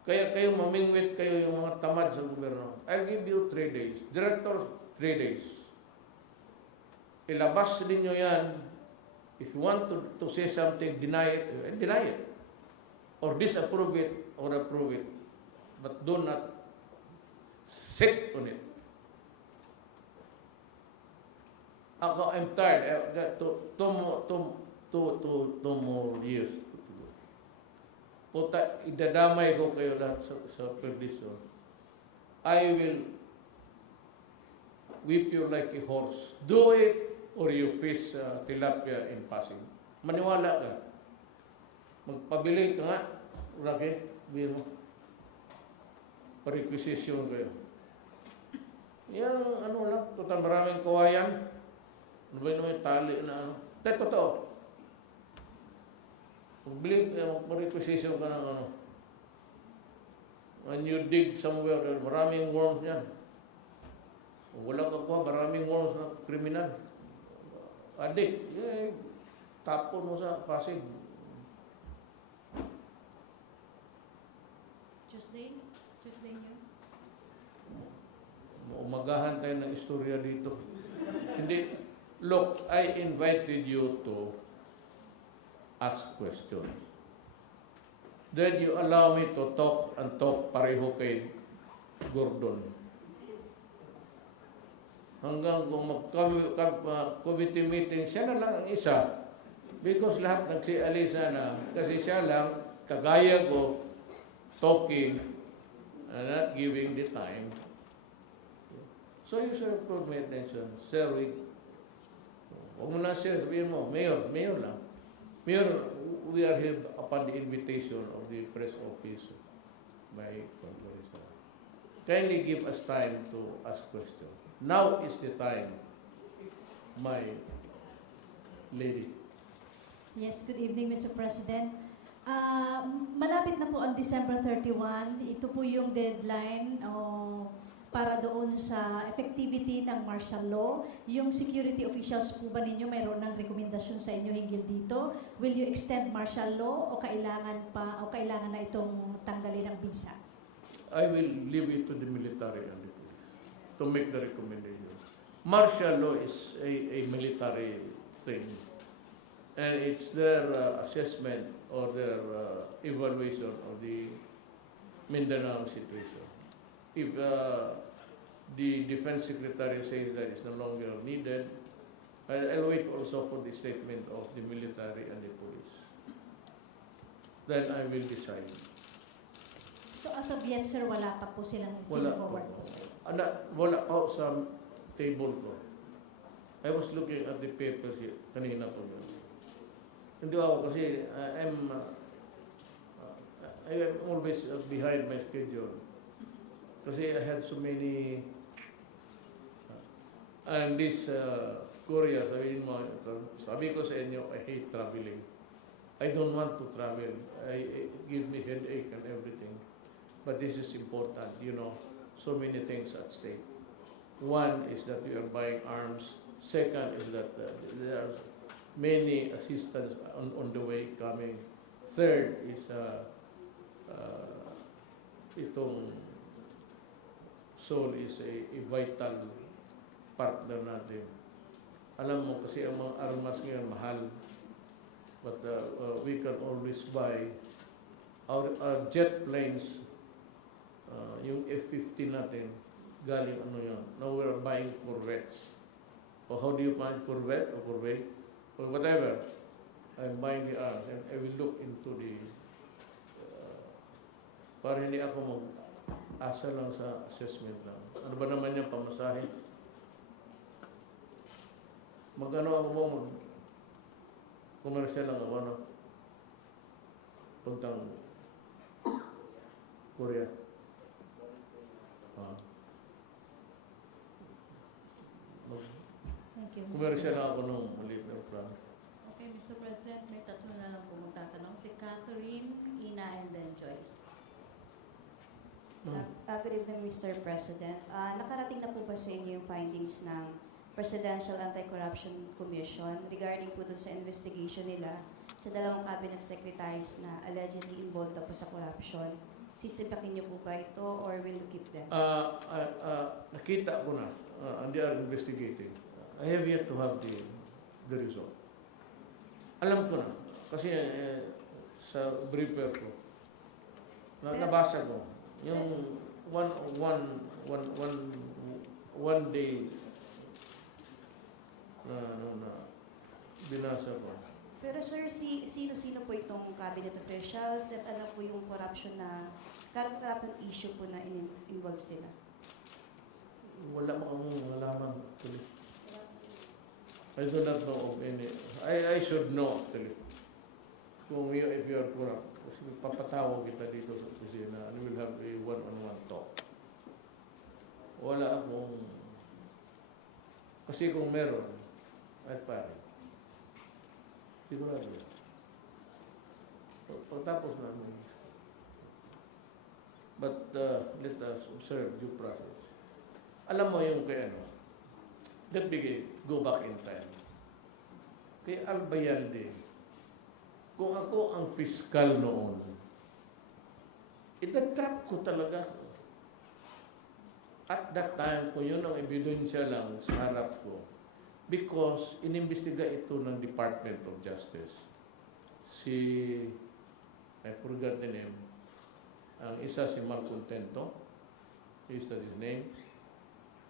Kaya kayo mamingwit kayo yung mga tamad sa gobyerno. I'll give you 3 days. Directors, 3 days. Ilabas ninyo yan. If you want to say something, deny it, deny it. Or disapprove it, or approve it. But do not sit on it. Ako, I'm tired. two more years. Puta, idadamay ko kayo lahat sa perdition. I will whip you like a horse. Do it or you face tilapia in passing. Maniwala ka. Magpabili ka nga. Lagi, biro. Requisition kayo. Yan, ano lang, total maraming kawayan. Ano ba yung tali na ano? Totoo. Mag-blink, mag-requisition ka ng ano. When you dig somewhere, maraming worms yan. Wala ka kuha, maraming worms na kriminal. Adik, tapon mo sa Pasig. Tuesday niyo? Umagahan tayo ng istorya dito. Hindi, look, I invited you to ask questions. Then you allow me to talk and talk pareho kay Gordon. Hanggang kung mag-committee meeting, siya na lang ang isa. Because lahat nagsialisa na. Kasi siya lang, kagaya ko, talking and not giving the time. So you should put my attention. Sir, huwag mo na sir, sabihin mo, Mayor lang. Mayor, we are here upon the invitation of the press office by Congress. Kindly give us time to ask questions. Now is the time, my lady. Yes, good evening, Mr. President. Malapit na po ang December 31. Ito po yung deadline para doon sa effectivity ng martial law. Yung security officials po ba ninyo mayroon ng rekomendasyon sa inyo hinggil dito? Will you extend martial law o kailangan na itong tanggalin ang visa? I will leave it to the military and the police to make the recommendation. Martial law is a military thing, and it's their assessment or their evaluation of the Mindanao situation. If the Defense Secretary says that it's no longer needed, I'll wait also for the statement of the military and the police. Then I will decide. So as of yet, sir, wala pa po silang Wala forward po. po, sir. Wala pa sa table ko. I was looking at the papers here, kanina po. Hindi ako kasi I am always behind my schedule. Kasi I had so many and this Korea, sabi ko sa inyo, I hate traveling. I don't want to travel. It gives me headache and everything. But this is important, so many things at stake. One is that we are buying arms. Second is that there are many assistance on the way coming. Third is itong Seoul is a vital partner natin. Alam mo kasi ang mga armas ngayon mahal. But we can always buy our jet planes, yung F-15 natin, galing yun. Now we're buying corvettes. Or how do you buy corvette or corvette? Or whatever. I'm buying the arms and I will look into the para hindi ako mag-asa lang sa assessment lang. Ano ba naman yung pamasahe? Mag-ano ako mo commercial lang ako, puntang Korea. Thank you, Mr. Commercial lang ako nung maliit na plan. Okay, Mr. President, may tatlo na lang po magtatanong. Si Catherine, Ina, and then Joyce. Good evening, Mr. President. Nakarating na po ba sa inyo yung findings ng Presidential Anti-Corruption Commission regarding po dun sa investigation nila sa dalawang cabinet secretaries na allegedly involved na po sa corruption? Sisipakin niyo po ba ito or will you keep them? Nakita ko na. And they are investigating. I have yet to have the result. Alam ko na. Kasi sa briefer ko, nabasa ko. Yung one day na binasa ko. Pero sir, sino-sino po itong cabinet officials at ano po yung corruption issue po na involved sila? Wala mo akong malaman actually. I do not know of any. I should know actually. If you are corrupt. Kasi papatawag kita dito sa opisina and we'll have a one-on-one talk. Wala akong... Kasi kung meron, ay pare. Sigurado. Pagtapos namin. But let us observe due process. Alam mo yung kay ano, let me go back in time. Kay Albayalde, kung ako ang fiscal noon, itatrap ko talaga. At that time, kung yun ang ebidensya lang sa harap ko, because inimbestiga ito ng Department of Justice. I forgot the name, ang isa si Malcontento, is that his name?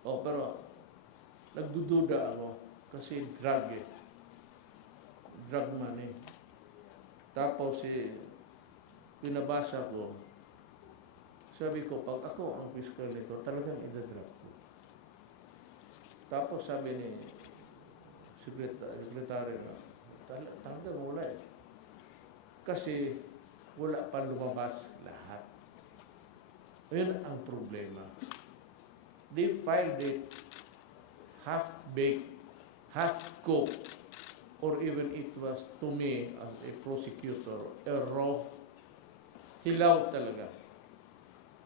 Pero nagdududa ako kasi drug money. Tapos pinabasa ko, sabi ko, pag ako ang fiscal nito, talagang idadrop ko. Tapos sabi ni sekretary na, talagang wala eh. Kasi wala pa lumabas lahat. Yun ang problema. They filed it half-baked, half-cooked, or even it was to me as a prosecutor, a raw hilaw talaga.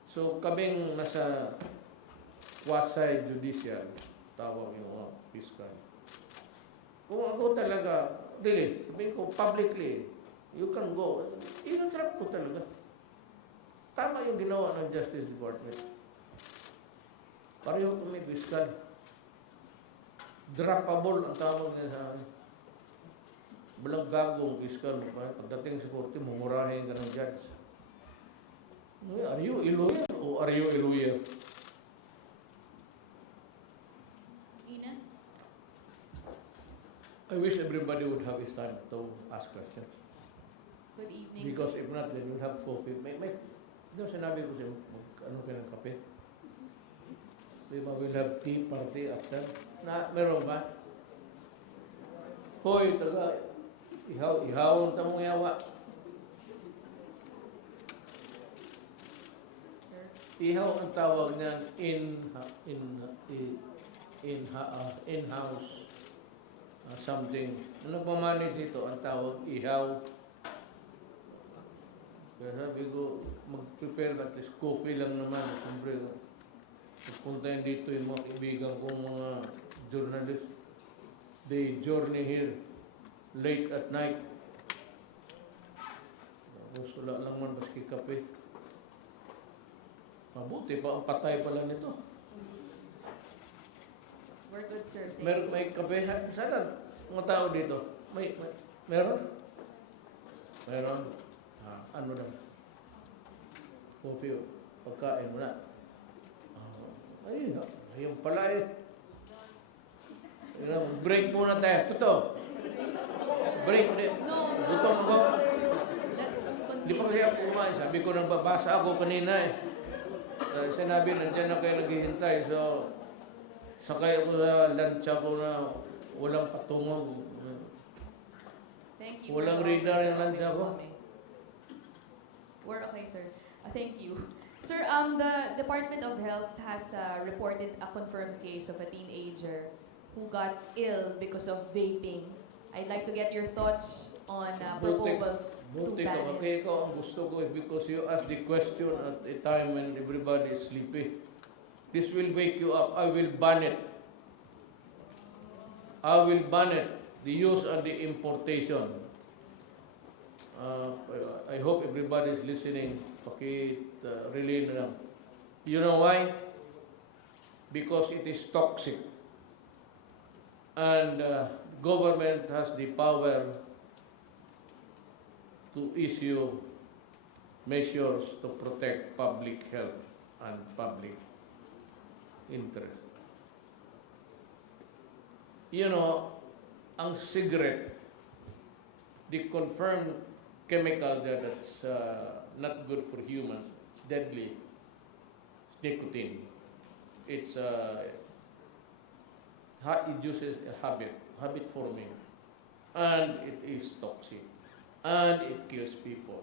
So kaming nasa quasi-judicial, tawag yung fiscal. Kung ako talaga, sabihin ko publicly, you can go, inatrap ko talaga. Tama yung ginawa ng Justice Department. Pareho kami fiscal. Droppable ang tawag niya sa akin. Walang gagong fiscal. Pagdating sa korte, mumurahin ka ng judge. Are you a lawyer or are you a lawyer? Ina? I wish everybody would have his time to ask questions. Good evening. Because if not, then you'll have coffee. Sinabi ko sa'yo, ano ka ng kape? We'll have tea party after. Meron ba? Hoy, ihawon ta mong yawa. Sir? Ihaw ang tawag niyan in-house something. Ano nagmamanage dito ang tawag ihaw. Kaya sabi ko, mag-prepare at least coffee lang naman. Siyempre, puntayin dito yung mga kaibigan kong mga journalist. They journey here late at night. Tapos wala lang man baski kape. Mabuti pa, ang patay pala nito. We're good, sir. May kape? Sana mga tao dito? Meron? Meron? Ano lang? Coffee, pagkain mo na. Ayun pala eh. Break muna tayo. Totoo. Break ulit. Gutom ko. Let's Di pa continue. kasi ako kumain. Sabi ko nang babasa ako kanina eh. Sinabi, nandiyan na kayo naghihintay. So, sakay ako sa lunch ako na walang patungog. Thank you. Walang for radar yung all lunch this ako. comment. We're okay, sir. Thank you. Sir, the Department of Health has reported a confirmed case of a teenager who got ill because of vaping. I'd like to get your thoughts on proposals to Buti ka. ban it. Kaya ikaw ang gusto ko because you asked the question at a time when everybody is sleepy. This will wake you up. I will ban it. I will ban it. The use and the importation. I hope everybody is listening. Relay na lang. You know why? Because it is toxic. And government has the power to issue measures to protect public health and public interest. You know, ang cigarette the confirmed chemical there that's not good for humans, it's deadly, it's nicotine. It's it uses a habit forming, and it is toxic, and it kills people.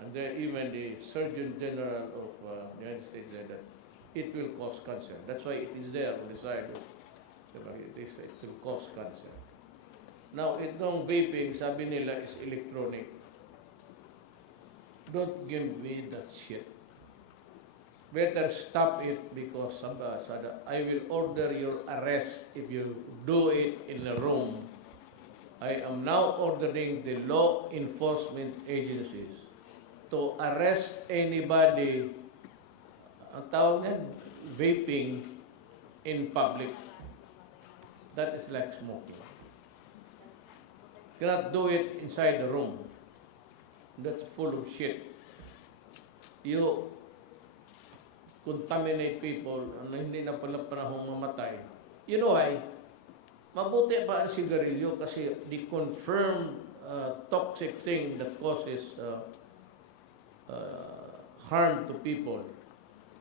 And even the Surgeon General of the United States said that it will cause cancer. That's why it is there on the side of it will cause cancer. Now, itong vaping, sabi nila, is electronic. Don't give me that shit. Better stop it because I will order your arrest if you do it in a room. I am now ordering the law enforcement agencies to arrest anybody, ang tawag niyan, vaping in public. That is like smoking. Cannot do it inside the room. That's full of shit. You contaminate people na hindi na pala panahong mamatay. You know why? Mabuti pa ang sigarilyo kasi the confirmed toxic thing that causes harm to people.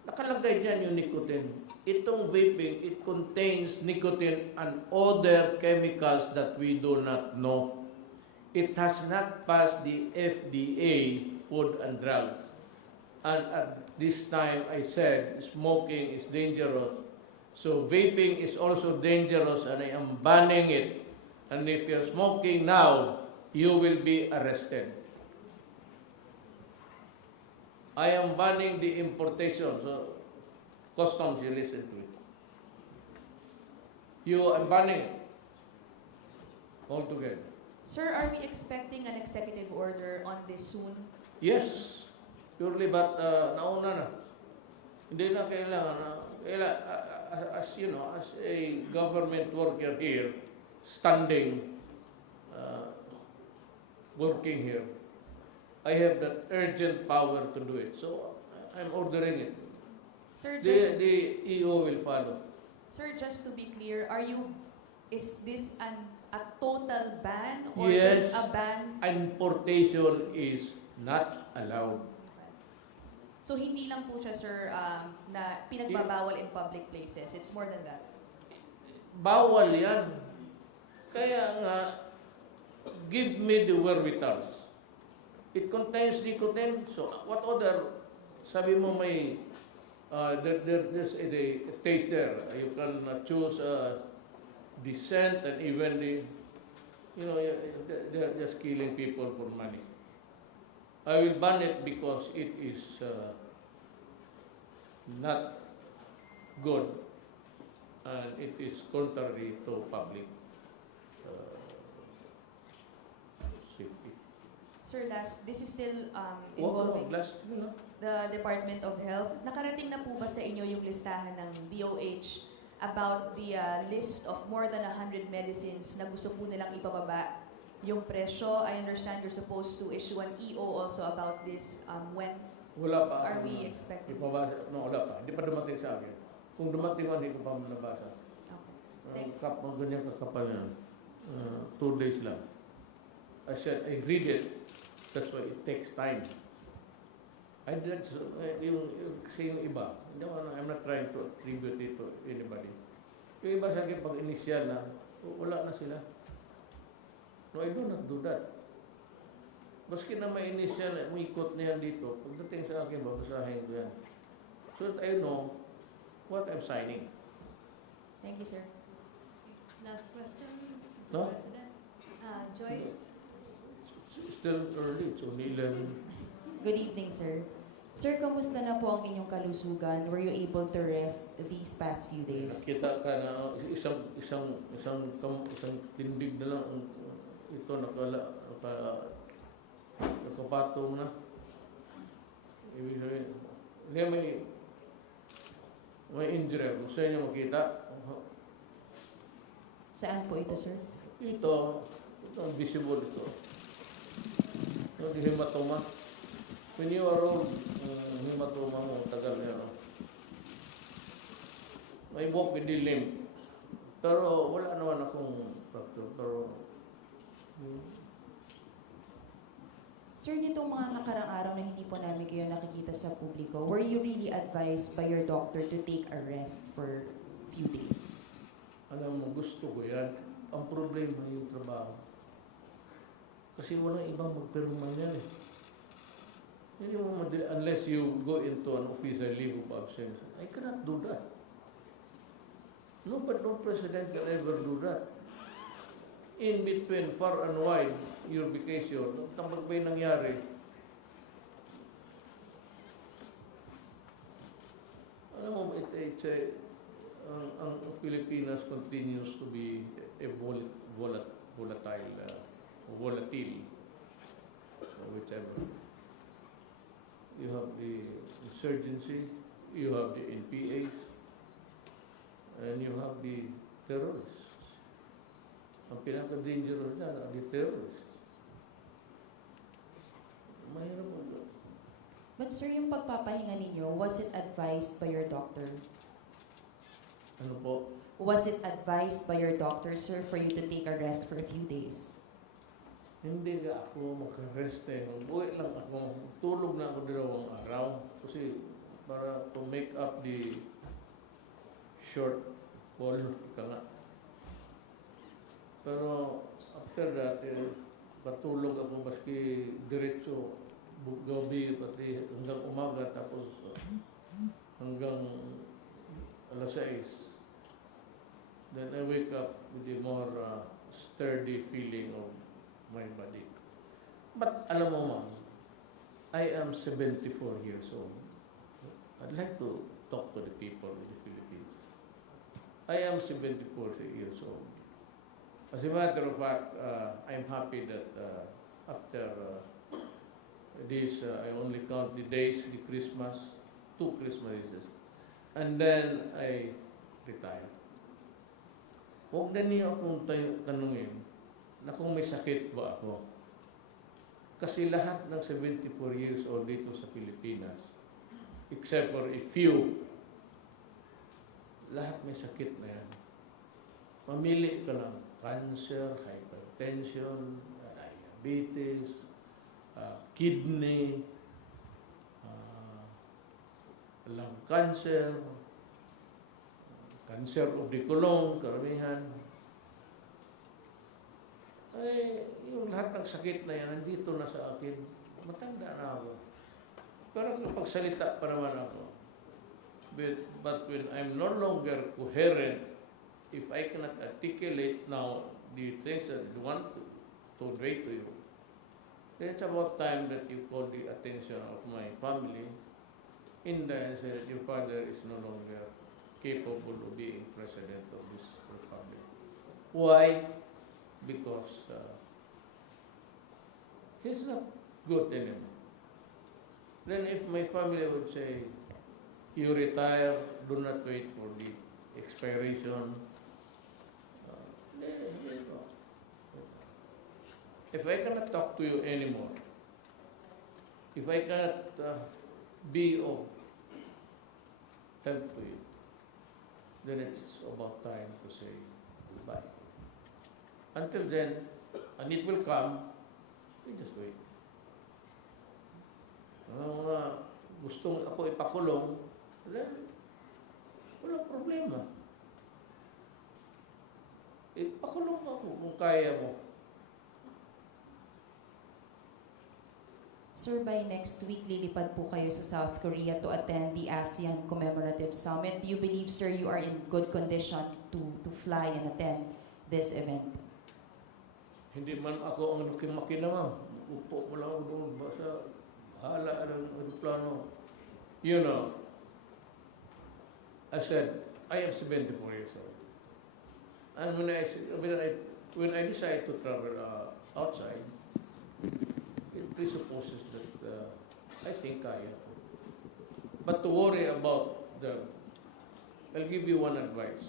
Nakalagay dyan yung nicotine. Itong vaping, it contains nicotine and other chemicals that we do not know. It has not passed the FDA, Food and Drugs. And at this time, I said, smoking is dangerous. So vaping is also dangerous, and I am banning it. And if you're smoking now, you will be arrested. I am banning the importation. So customs, you listen to it. You are banning it altogether. Sir, are we expecting an executive order on this soon? Yes, purely, but nauna na. Hindi na kailangan. As you know, as a government worker here, standing, working here, I have that urgent power to do it. So I'm ordering it. Sir, The EO will follow. Sir, just to be clear, is this a total ban or Yes. just a ban? Importation is not allowed. So hindi lang po siya, sir, na pinagbabawal in public places. It's more than that. Bawal yan. Kaya nga, give me the wherewithal. It contains nicotine. So what other, sabi mo may, there's a taste there. You can choose the scent and even they're just killing people for money. I will ban it because it is not good and it is contrary to public safety. Sir, this is still involving the Department of Health. Nakarating na po ba sa inyo yung listahan ng DOH about the list of more than 100 medicines na gusto po nilang ipababa yung presyo? I understand you're supposed to issue an EO also about this. When Wala pa. are we expecting? Ipabasa? No, wala pa. Hindi pa dumating sa akin. Kung dumating man, hindi ko pa nabasa. Okay. Ang ganyan kakapal yan. 2 days lang. I said, I read it. That's why it takes time. I did kasi yung iba. I'm not trying to attribute it to anybody. Yung iba sa akin, pag initial na, wala na sila. No, I do not do that. Maski na may initial, may ikot na yan dito, pagdating sa akin, babasahin ko yan. So that I know what I'm signing. Thank you, sir. Last question, Mr. No? President. Joyce. It's still early, it's only 11. Good evening, sir. Sir, kamusta na po ang inyong kalusugan? Were you able to rest these past few days? Nakita ka na isang tindig na lang ito nakapatong na. Ibig sabihin, hindi may injury. Gusto niyo makita? Saan po ito, sir? Ito ang visible ito. Ito di hematoma. When you are old, hematoma mo, tagal niya. No? May walk with the limb. Pero wala naman akong fracture. Pero Sir, nitong mga nakarang araw na hindi po namin kayo nakikita sa publiko, were you really advised by your doctor to take a rest for few days? Alam mo, gusto ko yan. Ang problema yung trabaho. Kasi walang ibang magpirma yan eh. Hindi mo unless you go into an official leave of absence. I cannot do that. No, but no president can ever do that. In between, far and wide, your vacation, kapag may nangyari, alam mo, ang Pilipinas continues to be a volatile, whichever. You have the insurgency, you have the NPAs, and you have the terrorists. Ang pinaka-dangerous na, the terrorists. Mahirap mo. But sir, yung pagpapahinga ninyo, was it advised by your doctor? Ano po? Was it advised by your doctor, sir, for you to take a rest for a few days? Hindi nga ako makarest eh. Uwi lang ako. Tulog na ako 2 araw. Kasi para to make up the shortfall, ika nga. Pero after that, patulog ako maski diretso, gabi pati hanggang umaga tapos hanggang alas 6. Then I wake up with a more sturdy feeling of my body. But alam mo ma'am, I am 74 years old. I'd like to talk to the people in the Philippines. I am 74 years old. As a matter of fact, I'm happy that after this, I only count the days, the Christmas, 2 Christmases, and then I retire. Huwag na niyo akong tanungin na kung may sakit ba ako. Kasi lahat ng 74 years old dito sa Pilipinas, except for a few, lahat may sakit na yan. Mamili ka lang. Cancer, hypertension, diabetes, kidney, lung cancer, cancer of the colon, karamihan. Ay, yung lahat ng sakit na yan, nandito na sa akin. Matanda na ako. Pero kapag salita pa naman ako, but when I'm no longer coherent, if I cannot articulate now the things that I want to convey to you, then it's about time that you call the attention of my family in the answer that your father is no longer capable of being president of this republic. Why? Because he's not good anymore. Then if my family would say, you retire, do not wait for the expiration. If I cannot talk to you anymore, if I cannot be of help to you, then it's about time to say goodbye. Until then, and it will come, we just wait. Gustong ako ipakulong, then walang problema. Ipakulong ako kung kaya mo. Sir, by next week, lilipad po kayo sa South Korea to attend the ASEAN Commemorative Summit. Do you believe, sir, you are in good condition to fly and attend this event? Hindi man ako ang makina, ma'am. Upo mo lang ako doon. Basta hala ng aeroplano. You know, I said, I am 74 years old. And when I decide to travel outside, it presupposes that I think kaya. But to worry about I'll give you one advice.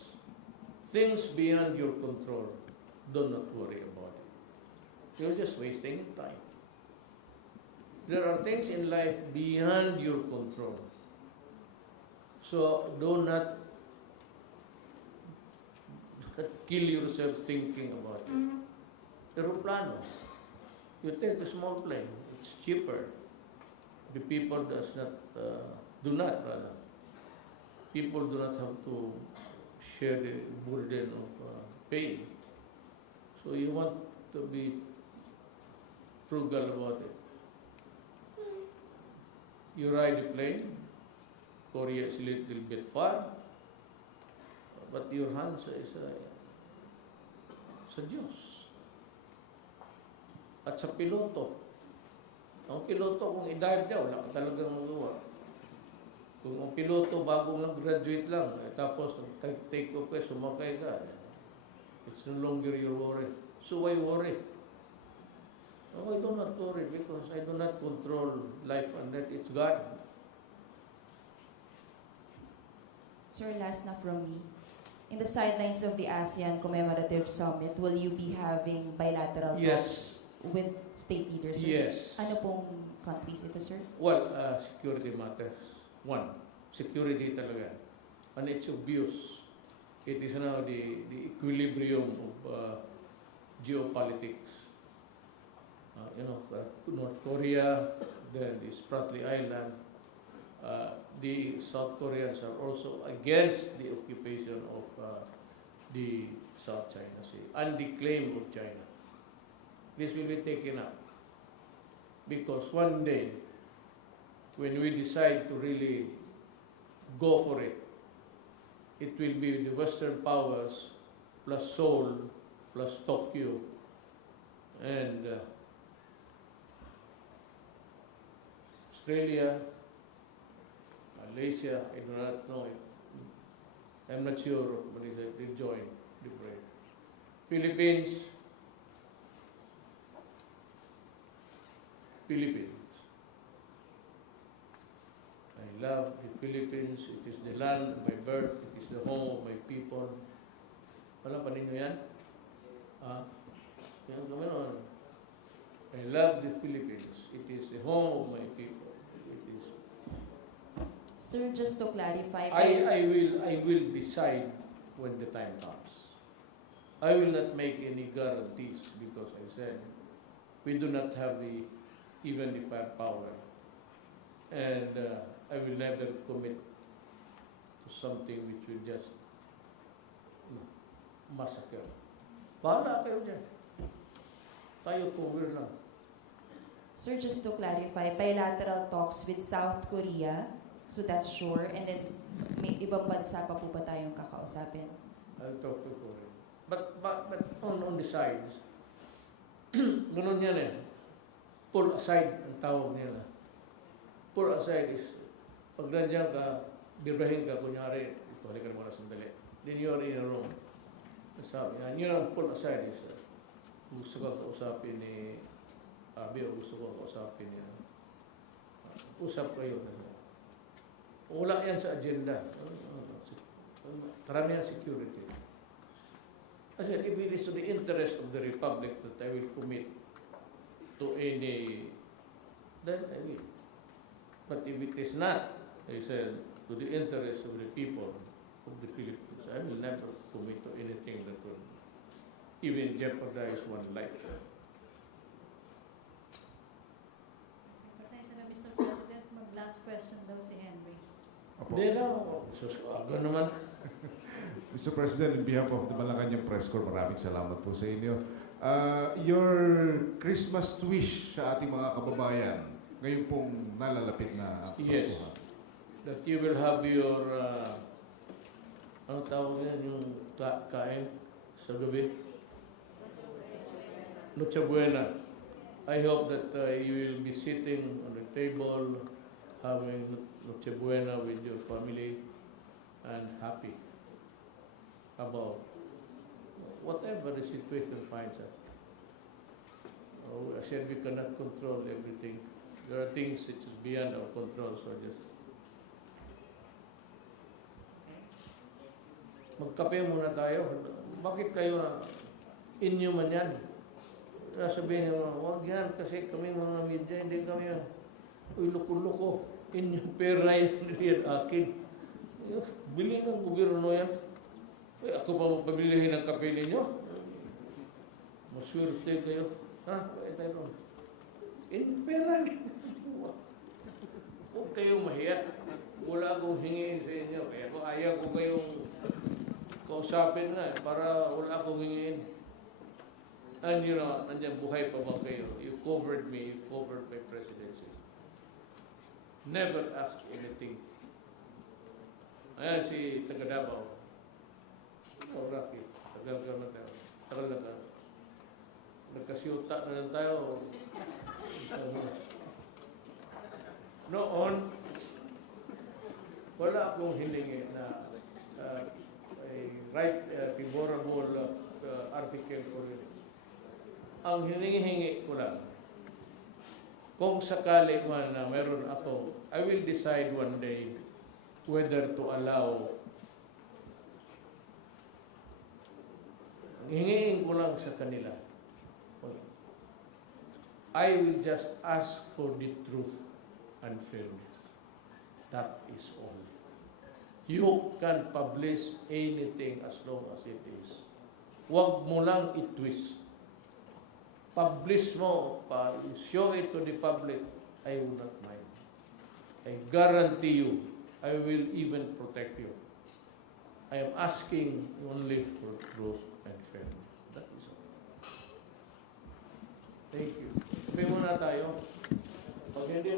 Things beyond your control, do not worry about it. You're just wasting time. There are things in life beyond your control. So do not kill yourself thinking about it. Aeroplano. You take a small plane, it's cheaper. The people do not rather. People do not have to share the burden of paying. So you want to be frugal about it. You ride a plane, Korea is a little bit far, but your hands is sa Diyos. At sa piloto. Ang piloto, kung i-dive niya, wala ka talagang magawa. Kung ang piloto bagong nag-graduate lang, tapos take off ka, sumakay ka, it's no longer your worry. So why worry? No, I do not worry because I do not control life and death. It's God. Sir, last na from me. In the sidelines of the ASEAN Commemorative Summit, will you be having bilateral Yes. talks with state leaders? Sir? Yes. Ano pong countries ito, sir? Well, security matters. One, security talaga. And it's obvious. It is now the equilibrium of geopolitics. North Korea, then the Spratly Island. The South Koreans are also against the occupation of the South China Sea and the claim of China. This will be taken up because one day, when we decide to really go for it, it will be the Western powers plus Seoul plus Tokyo and Australia, Malaysia, I do not know it. I'm not sure, but they join the parade. Philippines. I love the Philippines. It is the land of my birth. It is the home of my people. Alam pa ninyo yan? Yan kami noon. I love the Philippines. It is the home of my people. It is. Sir, just to clarify, I will decide when the time comes. I will not make any guarantees because I said we do not have even the firepower, and I will never commit to something which will just massacre. Bahala kayo dyan. Tayo cover lang. Sir, just to clarify, bilateral talks with South Korea, so that's sure, and then may ibang bansa pa po ba tayong kakausapin? I'll talk to Korea. But on the sides, ganun yan eh. Pull aside ang tawag nila. Pull aside is, pag nandiyan ka, birahin ka, kunyari, ito, halika na muna sandali. Then you're in a room. Sabi yan, yun ang pull aside is, gusto kang kausapin ni Abi o gusto kang kausapin niya. Usap kayo. Wala yan sa agenda. Karamihan security. I said, if it is to the interest of the Republic that I will commit to any, then I will. But if it is not, I said, to the interest of the people of the Philippines, I will never commit to anything that will even jeopardize one life. Pasensya na, Mr. President, mag-last question daw si Henry. Opo. Hindi na ako. Susuagan naman. Mr. President, on behalf of the Malacañang Press Corps, maraming salamat po sa inyo. Your Christmas wish sa ating mga kababayan, ngayon pong nalalapit na Yes. Pasko. That you will have your, ano tawag yan, yung kain sa gabi? Noche Buena. I hope that you will be sitting on the table, having Noche Buena with your family, and happy about whatever the situation finds us. Oh, I said we cannot control everything. There are things which is beyond our control, so just magkape muna tayo. Bakit kayo inyo man yan? Sabihin nyo, huwag yan kasi kami mga media, hindi kami uy, loko-loko. Inyong pera yan, yan akin. Bili ng gobyerno yan. Uy, ako pa magpabilihin ng kape ninyo? Maswerte kayo. Ha? Wait tayo. In pera. Huwag kayong mahiya. Wala akong hingiin sa inyo. Kaya ko ayaw ko kayong kausapin nga para wala akong hingiin. And you know, nandiyan buhay pa ba kayo? You covered me, you covered my presidency. Never ask anything. Ayan si taga Davao. Oh, Rocky. Tagal ka na tayo. Tagal na ka. Nagkasyuta na lang tayo. Noon, wala akong hilingi na favorable article ko rin. Ang hiningi-hingi ko lang, kung sakali man na meron ako, I will decide one day whether to allow. Hingiin ko lang sa kanila. I will just ask for the truth and fairness. That is all. You can publish anything as long as it is. Huwag mo lang i-twist. Publish mo, show it to the public, I will not mind. I guarantee you, I will even protect you. I am asking only for truth and fairness. That is all. Thank you. Sabi muna tayo. Pag hindi